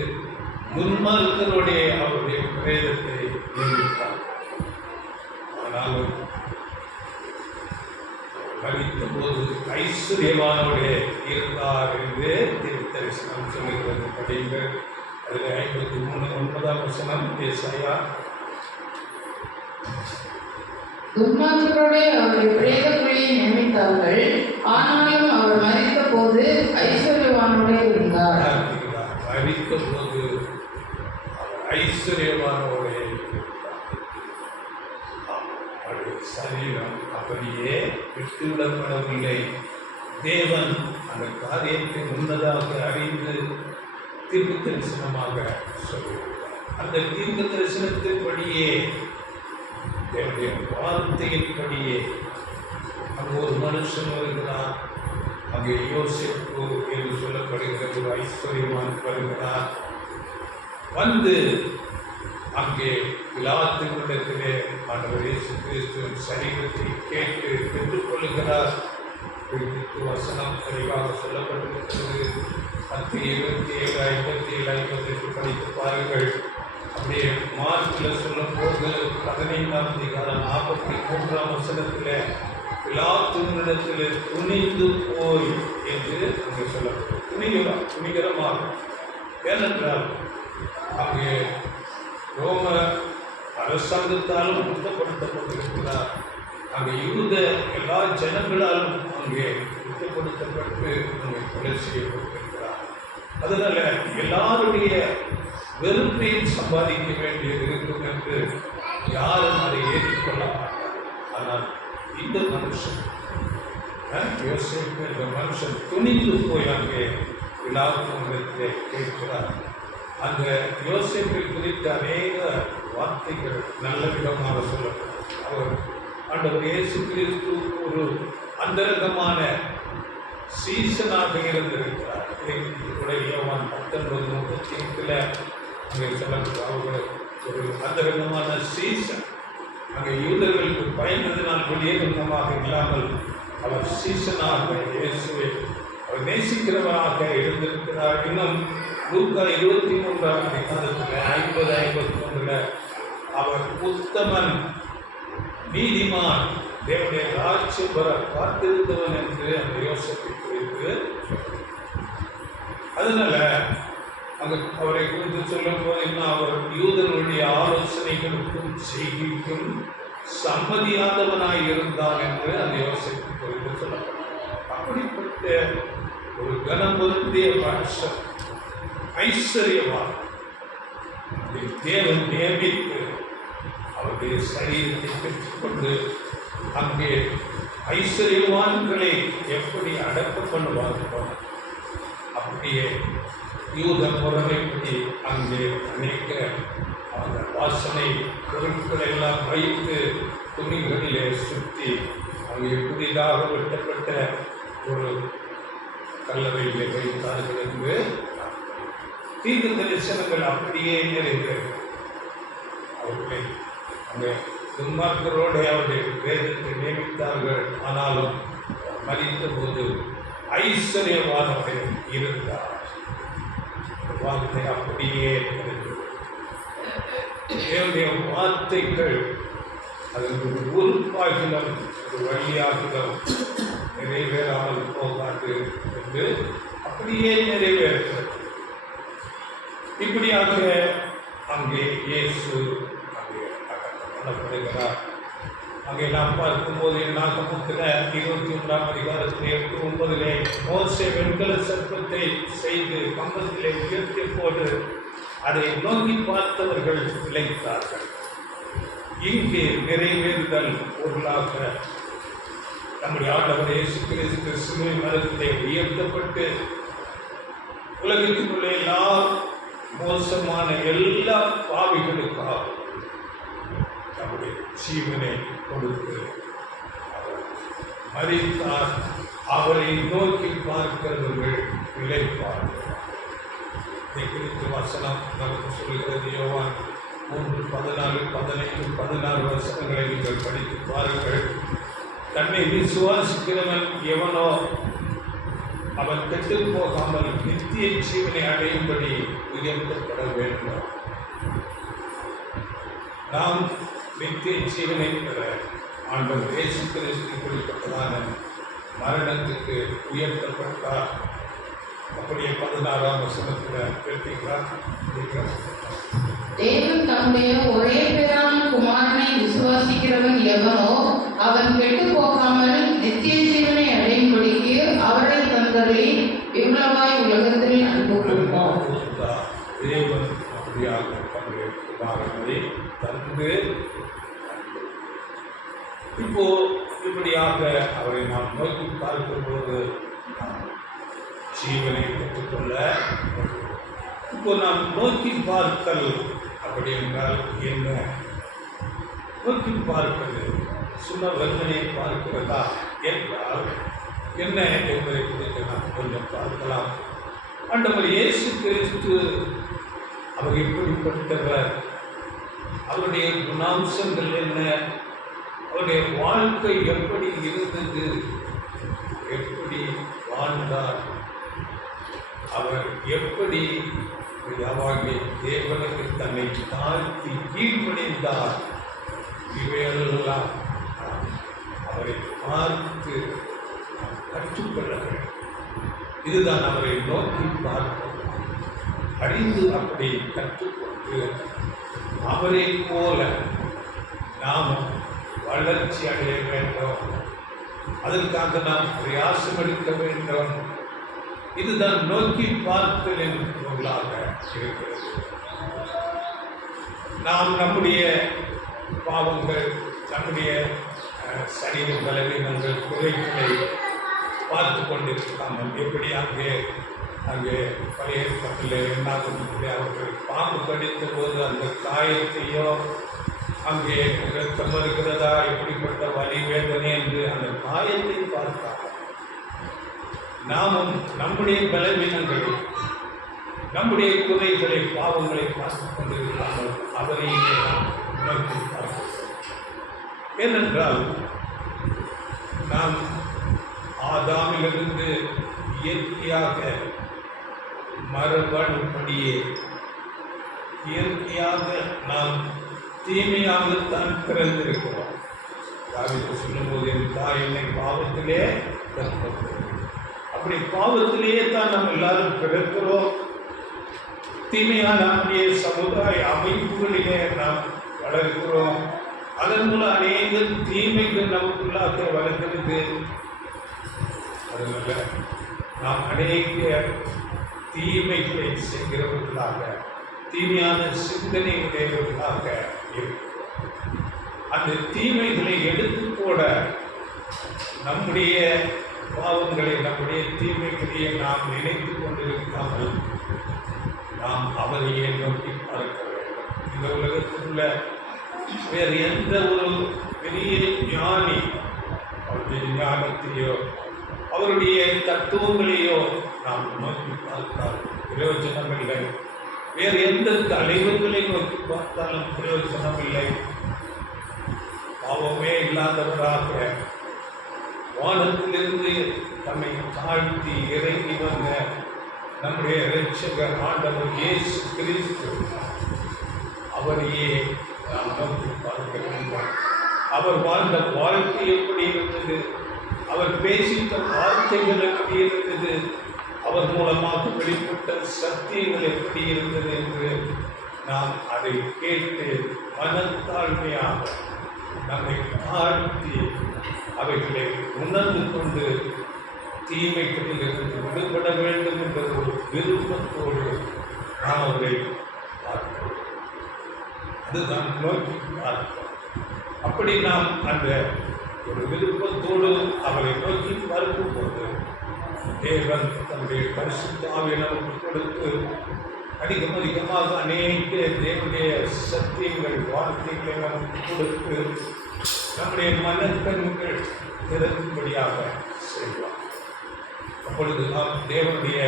முன்மார்க்கருடைய அவருடைய பிரேதத்தை நியமித்தார். ஆனாலும் மரித்த போது ஐஸ்வர்யவானோடைய இருந்தார் என்று தரிசனம் சொல்லுகிறது. படியுங்கள். அதில் 53:9 வசனம். ஏசாயா. துன்மார்க்கரோடே அவருடைய பிரேத குழியை நியமித்தார்கள், ஆனாலும் அவர் மரித்த போது ஐஸ்வர்யவானோடே இருந்தார். மரித்த போது ஐஸ்வர்யவானோட சரீரம் அப்படியே விட்டுவிடப்படவில்லை. தேவன் அந்த காரியத்தை முன்னதாக அறிந்து தீர்க்க தரிசனமாக சொல்லியிருக்கிறார். அந்த தீர்க்க தரிசனத்தின்படியே, தேவனுடைய வார்த்தையின்படியே அங்கு ஒரு மனுஷன் வருகிறார். அங்கே யோசிப்பு என்று சொல்லப்படுகிற ஒரு ஐஸ்வர்யவான் வருகிறார். வந்து அங்கே பிலாத்துவிடத்திலே ஆண்டவர் இயேசு கிறிஸ்துவின் சரீரத்தை கேட்டு பெற்றுக்கொள்ளுகிறார். வசனம் தெளிவாக சொல்லப்பட்டிருக்கிறது. 27:57 படித்து பாருங்கள். அப்படியே மார்க்கில் சொல்லும் போது 15ஆம் அதிகாரம் 43ஆம் வசனத்தில் பிலாத்துவினிடத்தில் துணிந்து போய் என்று அங்கே சொல்லப்படும். துணிகரமாக. ஏனென்றால் அங்கே ரோம அரசாங்கத்தாலும் குற்றப்படுத்தப்பட்டிருக்கிறார். அங்கே யூத எல்லா ஜனங்களாலும் அங்கே குற்றப்படுத்தப்பட்டு அங்கே கொலை செய்யப்பட்டிருக்கிறார். அதனால எல்லாருடைய வெறுப்பையும் சம்பாதிக்க வேண்டியது இருக்கும் என்று யாரும் அதை ஏற்றுக்கொள்ள மாட்டார். ஆனால் இந்த மனுஷன் யோசிப்பு இந்த மனுஷன் துணிந்து போய் அங்கே பிலாத்துவிடத்திலே கேட்கிறார். அந்த யோசிப்பை குறித்த அநேக வார்த்தைகள் நல்ல விதமாக சொல்லப்படும். அவர் ஆண்டவர் இயேசு கிறிஸ்து ஒரு அந்தரங்கமான சீசனாக இருந்திருக்கிறார். யோவான் 19:38 அங்கே சொல்லப்பட்ட அவர் ஒரு அந்தரங்கமான சீசன். அங்கே யூதர்களுக்கு பயந்ததினால் வெளியேறமாக இல்லாமல் அவர் சீசனாக இயேசுவை அவர் நேசிக்கிறவராக இருந்திருக்கிறார். இன்னும் லூக்கா 23ஆம் அதிகாரத்தில் 50-51 அவர் உத்தமன், நீதிமான், தேவனுடைய ராஜ்யம் வர காத்திருந்தவன் என்று அந்த யோசனை குறித்து. அதனால அங்கு அவரை குறித்து சொல்லும் போது இன்னும் அவர் யூதர்களுடைய ஆலோசனைகளுக்கும் செய்திக்கும் சம்மதியாதவனாய் இருந்தான் என்று அந்த யோசனை குறித்து சொல்லப்படும். அப்படிப்பட்ட ஒரு கனம் பொருந்திய மனுஷன், ஐஸ்வர்யவான், தேவன் நியமித்து அவருடைய சரீரத்தை பெற்றுக்கொண்டு அங்கே ஐஸ்வர்யவான்களை எப்படி அடக்கம் பண்ணுவார்களோ அப்படியே யூத முறைப்படி அங்கே அநேக அந்த வாசனை பொருட்கள் எல்லாம் வைத்து துணிகளிலே சுற்றி அங்கே புதிதாக வெட்டப்பட்ட ஒரு கல்லறையிலே வைத்தார்கள் என்று தீர்க்க தரிசனங்கள் அப்படியே நிறைவேறும். அவர்களை அங்கே துன்மார்க்கரோடு அவருடைய வேதத்தை நியமித்தார்கள். ஆனாலும் மரித்த போது ஐஸ்வர்யவானவரை இருந்தார். வார்த்தை அப்படியே இருக்கிறது. தேவனுடைய வார்த்தைகள் அது ஒரு உறுப்பாகிலும் ஒரு வழியாகிலும் நிறைவேறாமல் போகாது என்று அப்படியே நிறைவேறுகிறது. இப்படியாக அங்கே இயேசு அங்கே பண்ணப்படுகிறார். அங்கே நாம் பார்க்கும்போது நாகமுத்திர 21ஆம் அதிகாரத்தில் 8-9 மோசே வெண்கல சர்ப்பத்தை செய்து கம்பத்திலே உயர்த்தி போது அதை நோக்கி பார்த்தவர்கள் பிழைத்தார்கள். இங்கே நிறைவேறுதல் பொருளாக நம்முடைய ஆண்டவர் இயேசு கிறிஸ்து சிலுவை மரத்திலே உயர்த்தப்பட்டு உலகத்தினுள்ள எல்லா மோசமான எல்லா பாவிகளுக்காக நம்முடைய ஜீவனை கொடுத்து அவர் மரித்தார். அவரை நோக்கி பார்க்கிறவர்கள் பிழைப்பார்கள். இதை குறித்து வசனம் நமக்கு சொல்கிறது. யோவான் 3:14-15-16 வசனங்களை நீங்கள் படித்து பாருங்கள். தன்னை விசுவாசிக்கிறவன் எவனோ அவன் கெட்டு போகாமல் நித்திய ஜீவனை அடையும்படி உயர்த்தப்பட வேண்டும். நாம் நித்திய ஜீவனை பெற ஆண்டவர் இயேசு கிறிஸ்து குறிப்பிட்டதான மரணத்துக்கு உயர்த்தப்பட்டார். அப்படியே 16ஆம் வசனத்தில் கேட்டீங்களா? தேவன் தம்முடைய ஒரே பேரான குமாரனை விசுவாசிக்கிறவன் எவனோ அவன் கெட்டு போகாமல் நித்திய ஜீவனை அடையும்படிக்கு அவரை தந்ததை இவ்வளவாய் உலகத்தில் அன்பு கூர்ந்தார். தேவன் அப்படியாக தன்னுடைய குமாரனை தந்து இப்போ இப்படியாக அவரை நாம் நோக்கி பார்க்கும்போது ஜீவனை பெற்றுக்கொள்ள இப்போ நாம் நோக்கி பார்த்தல் அப்படி என்றால் என்ன? நோக்கி பார்ப்பது சும்மா வெறுமனை பார்க்கிறதா என்றால் என்ன என்பதை குறித்து நாம் கொஞ்சம் பார்க்கலாம். ஆண்டவர் இயேசு கிறிஸ்து அவர் எப்படிப்பட்டவர், அவருடைய குணாம்சங்கள் என்ன, அவருடைய வாழ்க்கை எப்படி இருந்தது, எப்படி வாழ்ந்தார், அவர் எப்படி பிதாவாகிய தேவனுக்கு தன்னை தாழ்த்தி கீழ்ப்படிந்தார், இவையெல்லாம் அவரை பார்த்து கற்றுக்கொள்ள வேண்டும். இதுதான் அவரை நோக்கி பார்ப்போம். அறிந்து அப்படி கற்றுக்கொண்டு அவரை போல நாம் வளர்ச்சி அடைய வேண்டும். அதற்காக நாம் பிரயாசம் எடுக்க வேண்டும். இதுதான் நோக்கி பார்த்தலின் பொருளாக இருக்கிறது. நாம் நம்முடைய பாவங்கள், நம்முடைய சரீர பலவீனங்கள், குறைகளை பார்த்து கொண்டிருக்காமல் எப்படி அங்கே பழைய ஏற்பாட்டில் என்னாகும் அவர்கள் பாம்பு கடித்த போது அந்த காயத்தையோ அங்கே ரத்தம் இருக்கிறதா, எப்படிப்பட்ட வலி வேதனை என்று அந்த காயத்தை பார்த்தார்கள். நாமும் நம்முடைய பலவீனங்களை, நம்முடைய குறைகளை, பாவங்களை பார்த்து கொண்டிருக்காமல் அவரையே நாம் நோக்கி பார்க்கிறோம். ஏனென்றால் நாம் ஆதாமிலிருந்து இயற்கையாக மரபணுப்படியே இயற்கையாக நாம் தீமையாகத்தான் பிறந்திருக்கிறோம். தாவீது சொல்லும்போது என் தாய் என்னை பாவத்திலே கற்பது. அப்படி பாவத்திலேயே தான் நாம் எல்லாரும் பிறக்கிறோம். தீமையான நம்முடைய சமுதாய அமைப்புகளிலே நாம் வளர்க்கிறோம். அதன் மூலம் அநேக தீமைகள் நமக்குள்ளாக வளர்கிறது. அதனால நாம் அநேக தீமைகளை செய்கிறவர்களாக, தீமையான சிந்தனை உடையவர்களாக இருக்கிறோம். அந்த தீமைகளை எடுத்து போட நம்முடைய பாவங்களை, நம்முடைய தீமைகளையே நாம் நினைத்து கொண்டிருக்காமல் நாம் அவரையே நோக்கி பார்க்க வேண்டும். இந்த உலகத்தில் உள்ள வேறு எந்த ஒரு பெரிய ஞானி அவருடைய ஞானத்தையோ அவருடைய தத்துவங்களையோ நாம் நோக்கி பார்த்தால் பிரயோஜனம் இல்லை. வேறு எந்த தலைவர்களை நோக்கி பார்த்தாலும் பிரயோஜனம் இல்லை. பாவமே இல்லாதவராக வானத்திலிருந்து தம்மை தாழ்த்தி இறங்கி வந்த நம்முடைய இரட்சகர் ஆண்டவர் இயேசு கிறிஸ்து, அவரையே நாம் நோக்கி பார்க்க வேண்டும். அவர் வாழ்ந்த வாழ்க்கை எப்படி இருந்தது, அவர் பேசித்த வார்த்தைகள் எப்படி இருந்தது, அவர் மூலமாக வெளிப்பட்ட சத்தியங்கள் எப்படி இருந்தது என்று நாம் அதை கேட்டு மனத்தாழ்மையாக நம்மை தாழ்த்தி அவைகளை உணர்ந்து கொண்டு தீமைகளில் இருந்து விடுபட வேண்டும் என்ற ஒரு விருப்பத்தோடு நாம் அவரை பார்க்கிறோம். அதுதான் நோக்கி பார்க்கிறோம். அப்படி நாம் அந்த ஒரு விருப்பத்தோடு அவரை நோக்கி பார்க்கும்போது தேவன் தன்னுடைய பரிசுத்த ஆவியை நமக்கு கொடுத்து அதிகமாக அநேக தேவனுடைய சத்தியங்கள் வார்த்தைகளை நமக்கு கொடுத்து நம்முடைய மனக்கண்கள் திறக்கும்படியாக செய்வார். அப்பொழுது நாம் தேவனுடைய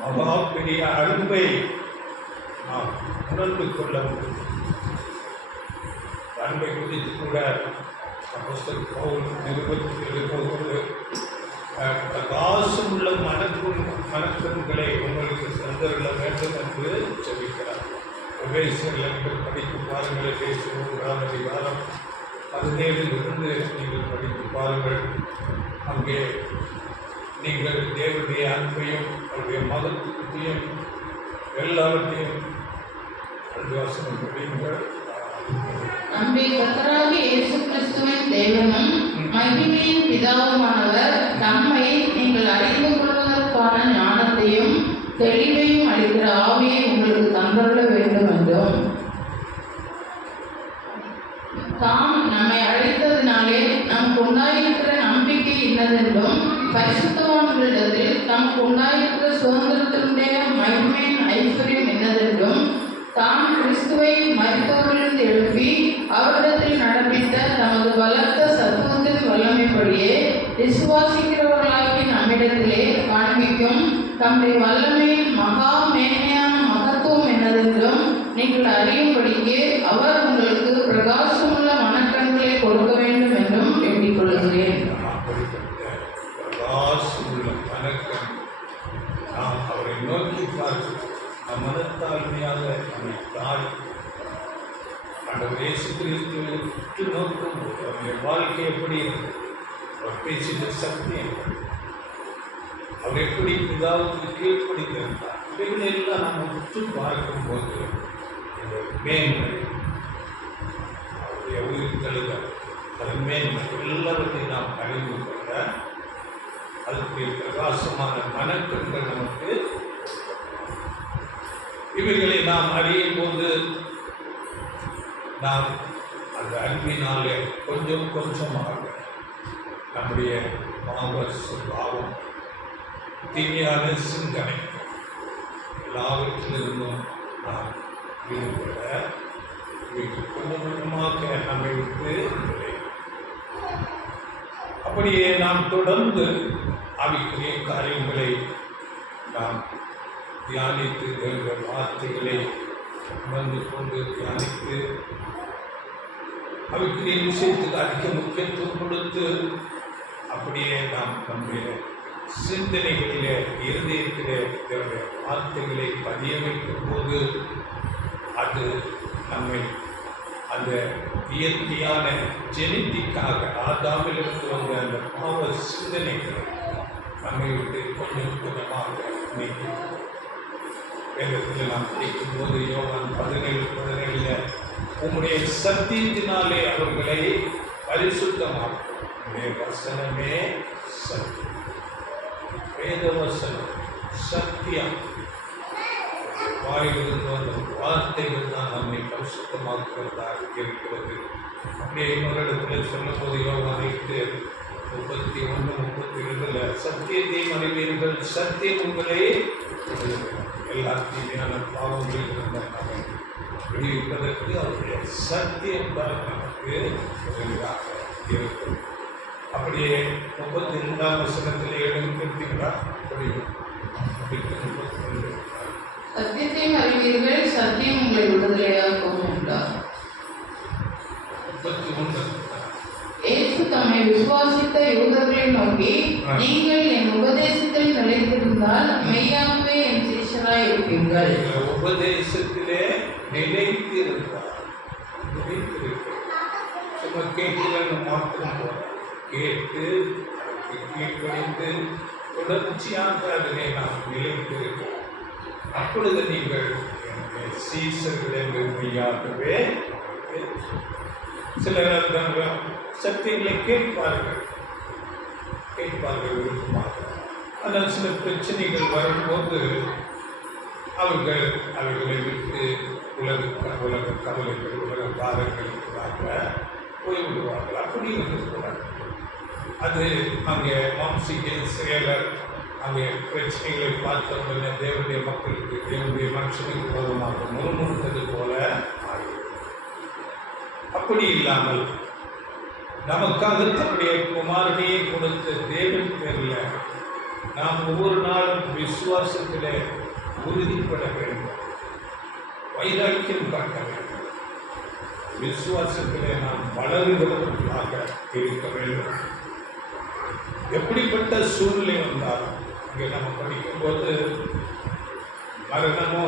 மகா பெரிய அன்பை நாம் உணர்ந்து கொள்ள முடியும். அன்பை குறித்து கூட அப்போஸ்தலன் பவுல் நிருபத்திலிருந்து பிரகாசம் உள்ள மனக்கண்களை உங்களுக்கு தந்தருள வேண்டும் என்று ஜெபிக்கிறார். எபேசியர்கள் படித்து பாருங்கள். எபேசியர் 3ஆம் அதிகாரம் 17 நீங்கள் படித்து பாருங்கள். அங்கே நீங்கள் தேவனுடைய அன்பையும் அவருடைய மகத்துவத்தையும் எல்லாவற்றையும் 2 வசனம் படியுங்கள். நம்முடைய கர்த்தராகிய இயேசு கிறிஸ்துவின் தேவனும் மகிமையின் பிதாவுமானவர் தம்மை நீங்கள் அறிந்து கொள்வதற்கான ஞானத்தையும் தெளிவையும் அளிக்கிற ஆவியை உங்களுக்கு தந்தருள வேண்டும் என்றும், தாம் நம்மை அழைத்ததினாலே நமக்கு உண்டாயிருக்கிற நம்பிக்கை இன்னதென்றும், பரிசுத்தவான்களிடத்தில் தமக்கு உண்டாயிருக்கிற சுதந்திரத்தினுடைய மகிமையின் ஐஸ்வர்யம் என்னதென்றும், தாம் கிறிஸ்துவை மரித்தவர்களிலிருந்து எழுப்பி அவரிடத்தில் நடப்பித்த தமது பலத்த சத்துவத்தின் வல்லமைப்படியே விசுவாசிக்கிறவர்களாகி நம்மிடத்திலே காண்பிக்கும் தம்முடைய வல்லமையின் மகா மேன்மையான மகத்துவம் என்னதென்றும் நீங்கள் அறியும்படிக்கு அவர் உங்களுக்கு பிரகாசமுள்ள மனக்கண்களை கொடுக்க வேண்டும் என்றும் வேண்டிக் கொள்கிறேன். பிரகாசமுள்ள மனக்கண் நாம் அவரை நோக்கி பார்க்கிறோம். நம் மனத்தாழ்மையாக நம்மை தாழ் ஆண்டவர் இயேசு கிறிஸ்துவை உற்று நோக்கும் போது அவருடைய வாழ்க்கை எப்படி அவர் பேசின சத்தியம், அவர் எப்படி பிதாவுக்கு கீழ்ப்படிந்திருந்தார், இவைகளை எல்லாம் நாம் உற்று பார்க்கும்போது இந்த மேன்மை, அவருடைய உயிர்த்தெழுதல், அதன் மேன்மை எல்லாவற்றையும் நாம் அறிந்து கொள்ள அதுக்கு பிரகாசமான மனக்கண்கள் நமக்கு இவைகளை நாம் அறியும் போது நாம் அந்த அன்பினாலே கொஞ்சம் கொஞ்சமாக நம்முடைய பாவ சுபாவம், தீமையான சிந்தனை எல்லாவற்றிலிருந்தும் நாம் விடுபட கொஞ்சம் கொஞ்சமாக நம்மை விட்டு அப்படியே நாம் தொடர்ந்து ஆவிக்குரிய காரியங்களை நாம் தியானித்து தேவ வார்த்தைகளை உணர்ந்து கொண்டு தியானித்து ஆவிக்குரிய விஷயத்துக்கு அதிக முக்கியத்துவம் கொடுத்து அப்படியே நாம் நம்முடைய சிந்தனைகளிலே இருதயத்திலே தேவனுடைய வார்த்தைகளை பதிய வைக்கும் போது அது நம்மை அந்த இயற்கையான ஜெனட்டிக்காக ஆதாமிலிருந்து வந்த அந்த பாவ சிந்தனைகளை நம்மை விட்டு கொஞ்சம் கொஞ்சமாக நீக்கி வேதத்தில் நாம் படிக்கும் போது யோவான் 17:17 உம்முடைய சத்தியத்தினாலே அவர்களை பரிசுத்தமாக்கும், உம்முடைய வசனமே சத்தியம். வேத வசனம் சத்தியம், வாயிலிருந்து வந்த வார்த்தைகள் தான் நம்மை பரிசுத்தமாக்குவதாக இருக்கிறது. அப்படியே மகளிடத்தில் சொல்லும் போது யோவான் 8:31-32 சத்தியத்தையும் அறிவீர்கள், சத்தியம் உங்களே எல்லா தீமையான பாவங்களில் இருந்த நம்மை விடுவிப்பதற்கு அவருடைய சத்தியம் தான் நமக்கு உதவியாக இருக்கும். அப்படியே 32ஆம் வசனத்தில் எழுதியிருக்கிறீங்களா? சத்தியத்தையும் அறிவீர்கள், சத்தியம் உங்களை விடுதலையாக்கும் என்றார். 31 தம்மை விசுவாசித்த யூதர்களை நோக்கி, நீங்கள் என் உபதேசத்தில் நிலைத்திருந்தால் மெய்யாகவே என் சீஷராய் இருப்பீர்கள். உபதேசத்திலே நிலைத்திருந்தார். சும்மா கேட்கலன்னு மாத்திரம் போல கேட்டு கீழ்ப்படிந்து தொடர்ச்சியாக அதிலே நாம் நிலைத்திருக்கிறோம். அப்பொழுது நீங்கள் சீசர்களை மெய்யாகவே. சிலர் சத்தியங்களை கேட்பார்கள் விருப்பமாக. ஆனால் சில பிரச்சனைகள் வரும்போது அவர்களை விட்டு உலக கவலைகள், உலக பாரங்களுக்காக போய்விடுவார்கள். அப்படி இருக்கக்கூடாது. அது அங்கே மாம்சிக செயலர் அங்கே பிரச்சனைகளை பார்த்த உடனே தேவனுடைய மக்களுக்கு, தேவனுடைய மனுஷனுக்கு விரோதமாக முறுமுறுத்தது போல ஆகிவிடும். அப்படி இல்லாமல் நமக்காக தன்னுடைய குமாரனையை கொடுத்த தேவன் பேரில் நாம் ஒவ்வொரு நாளும் விசுவாசத்திலே உறுதிப்பட வேண்டும், வைராக்கியம் காட்ட வேண்டும், விசுவாசத்திலே நாம் வளருகிறவர்களாக இருக்க வேண்டும். எப்படிப்பட்ட சூழ்நிலை வந்தாலும் இங்கே நம்ம படிக்கும்போது மரணமோ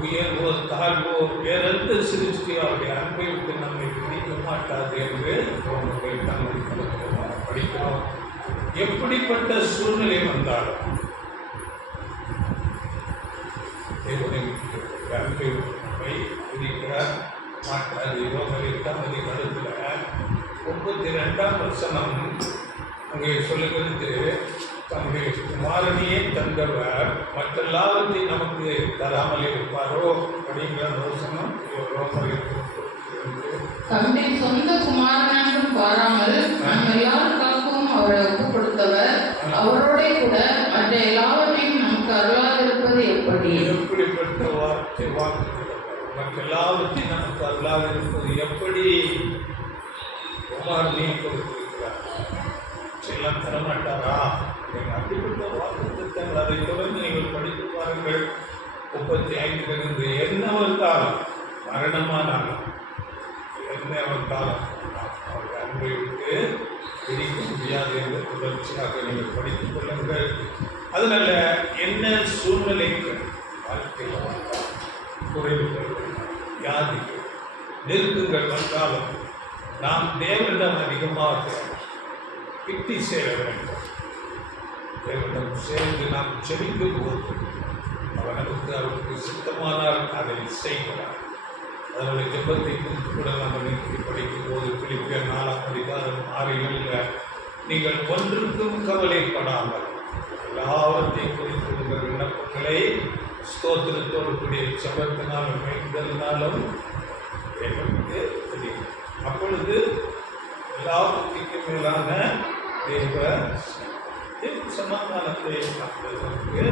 உயர்வோ தாழ்வோ வேறெந்த சிருஷ்டியோ அவருடைய அன்பை விட்டு நம்மை பிடிக்க மாட்டாது என்று படிக்கிறோம். எப்படிப்பட்ட சூழ்நிலை வந்தாலும் அன்பை நம்மை பிடிக்க மாட்டாது. யோகரை தமது கருத்தில் 32ஆம் வசனம் அங்கே சொல்லுகிறது, தம்முடைய குமாரனையே தந்தவர் மற்றெல்லாவற்றையும் நமக்கு தராமல் இருப்பாரோ அப்படிங்கிற வசனம் தம்முடைய சொந்த குமாரனும் பாராமல் நம்ம எல்லாருக்காகவும் அவரை ஒப்பு கொடுத்தவர் அவரோட கூட மற்ற எல்லாவற்றையும் நமக்கு அருளாதிருப்பது எப்படி? எப்படிப்பட்ட வாக்கு மற்ற எல்லாவற்றையும் நமக்கு அருளாதிருப்பது எப்படி? குமாரனையும் கொடுத்திருக்கிறார், எல்லாம் தரமாட்டாரா? அப்படிப்பட்ட வாக்குத்தத்தங்கள். அதை தொடர்ந்து நீங்கள் படித்து பாருங்கள். 35 என்ன வந்தாலும், மரணமானாலும் என்ன வந்தாலும் அவருடைய அன்பை விட்டு பிரிக்க முடியாது என்று தொடர்ச்சியாக நீங்கள் படித்துக் கொள்ளுங்கள். அதனால என்ன சூழ்நிலைக்கு வாழ்க்கையில் வந்தால், குறைவுகள், வியாதிகள், நெருக்கங்கள் வந்தாலும் நாம் தேவனிடம் அதிகமாக கிட்டி சேர வேண்டும். தேவனிடம் சேர்ந்து நாம் செபிக்கும் போது அவருக்கு சித்தமானால் அதை செய்கிறார். அதனுடைய ஜெபத்தை குறித்து கூட நம்ம நிறுத்தி படிக்கும் போது பிலிப்பியர் 4ஆம் அதிகாரம் 6 நீங்கள் ஒன்றுக்கும் கவலைப்படாமல் எல்லாவற்றையும் குறித்து உங்கள் விண்ணப்பங்களை ஸ்தோத்திரத்தோடு கூடிய ஜெபத்தினாலும் வேண்டுதலினாலும் தேவனுக்கு தெரியும். அப்பொழுது எல்லாவற்றுக்கும் மேலான தேவ சமாதானத்தை நமக்கு.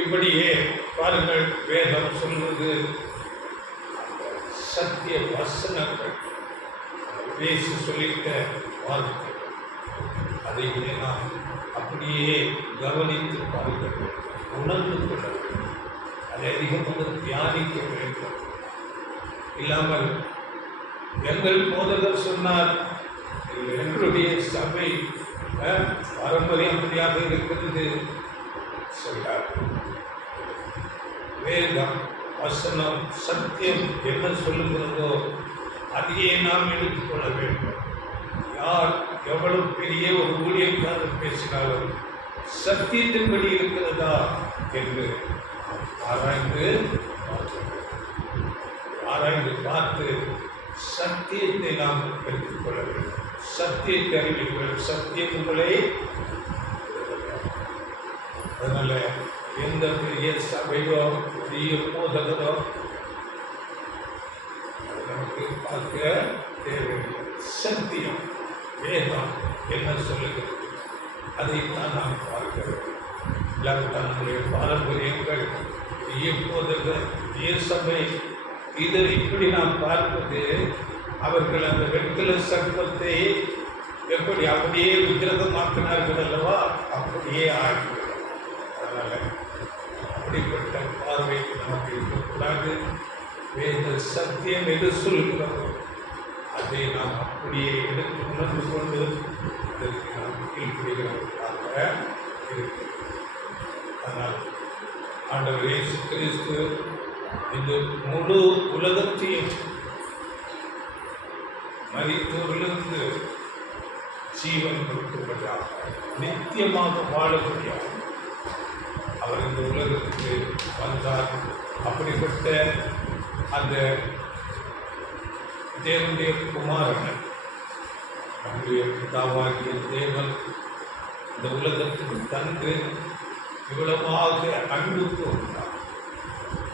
இப்படியே பாருங்கள், வேதம் சொல்வது சத்திய வசனங்கள், பேசி சொல்லிட்ட வார்த்தை, அதை நாம் அப்படியே கவனித்து பார்க்க வேண்டும், உணர்ந்து கொள்ள வேண்டும், அதை அதிகமாக தியானிக்க வேண்டும். இல்லாமல் எங்கள் போதகர் சொன்னார், எங்களுடைய சபை பாரம்பரியப்படியாக இருக்கிறது சொல்றார். வேதம், வசனம், சத்தியம் என்ன சொல்லுகிறதோ அதையே நாம் எடுத்துக்கொள்ள வேண்டும். யார் எவ்வளவு பெரிய ஒரு ஊழியக்காரர் பேசினாலும் சத்தியத்தின்படி இருக்கிறதா என்று ஆராய்ந்து பார்த்து சத்தியத்தை நாம் எடுத்துக்கொள்ள வேண்டும். சத்தியத்தை அறிவிங்கள், சத்தியம் உங்களை. அதனால எந்த பெரிய சபையோ பெரிய போதகரோ நமக்கு பார்க்க தேவையில்லை. சத்தியம், வேதம் என்ன சொல்லுகிறது அதைத்தான் நாம் பார்க்க வேண்டும். இல்லாவிட்டால் நம்முடைய பாரம்பரியங்கள், பெரிய போதகர், பெரிய சபை, இதை இப்படி நாம் பார்ப்பது அவர்கள் அந்த வெண்கல சர்ப்பத்தை எப்படி அப்படியே விக்கிரகமாக்கினார்கள் அல்லவா, அப்படியே ஆகிவிடும். அதனால் அப்படிப்பட்ட பார்வை நமக்கு இருக்கக்கூடாது. வேத சத்தியம் எது சொல்கிறதோ அதை நாம் அப்படியே எடுத்து உணர்ந்து கொண்டு அதற்கு நாம் கீழ்ப்படுகிறவர்களாக இருக்கிறோம். ஆனால் ஆண்டவர் இயேசு கிறிஸ்து இந்த முழு உலகத்தையும் மரித்தோரிலிருந்து ஜீவன் கொடுக்கும்படியாக நித்தியமாக வாழக்கூடியவர் அவர் இந்த உலகத்துக்கு வந்தார். அப்படிப்பட்ட அந்த தேவனுடைய குமாரன் நம்முடைய பிதாவாகிய தேவன் இந்த உலகத்துக்கு தந்து இவ்வளவாக அன்பு கூர்ந்தார்.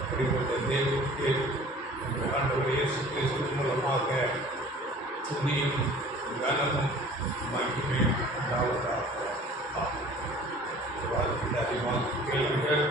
அப்படிப்பட்ட தேவனுக்கு ஆண்டவர் இயேசு கிறிஸ்து மூலமாக துதியும் கனமும் மகிமையும் உண்டாவதாக. வாழ்க்கையில் அதிகமாக கேள்விகள்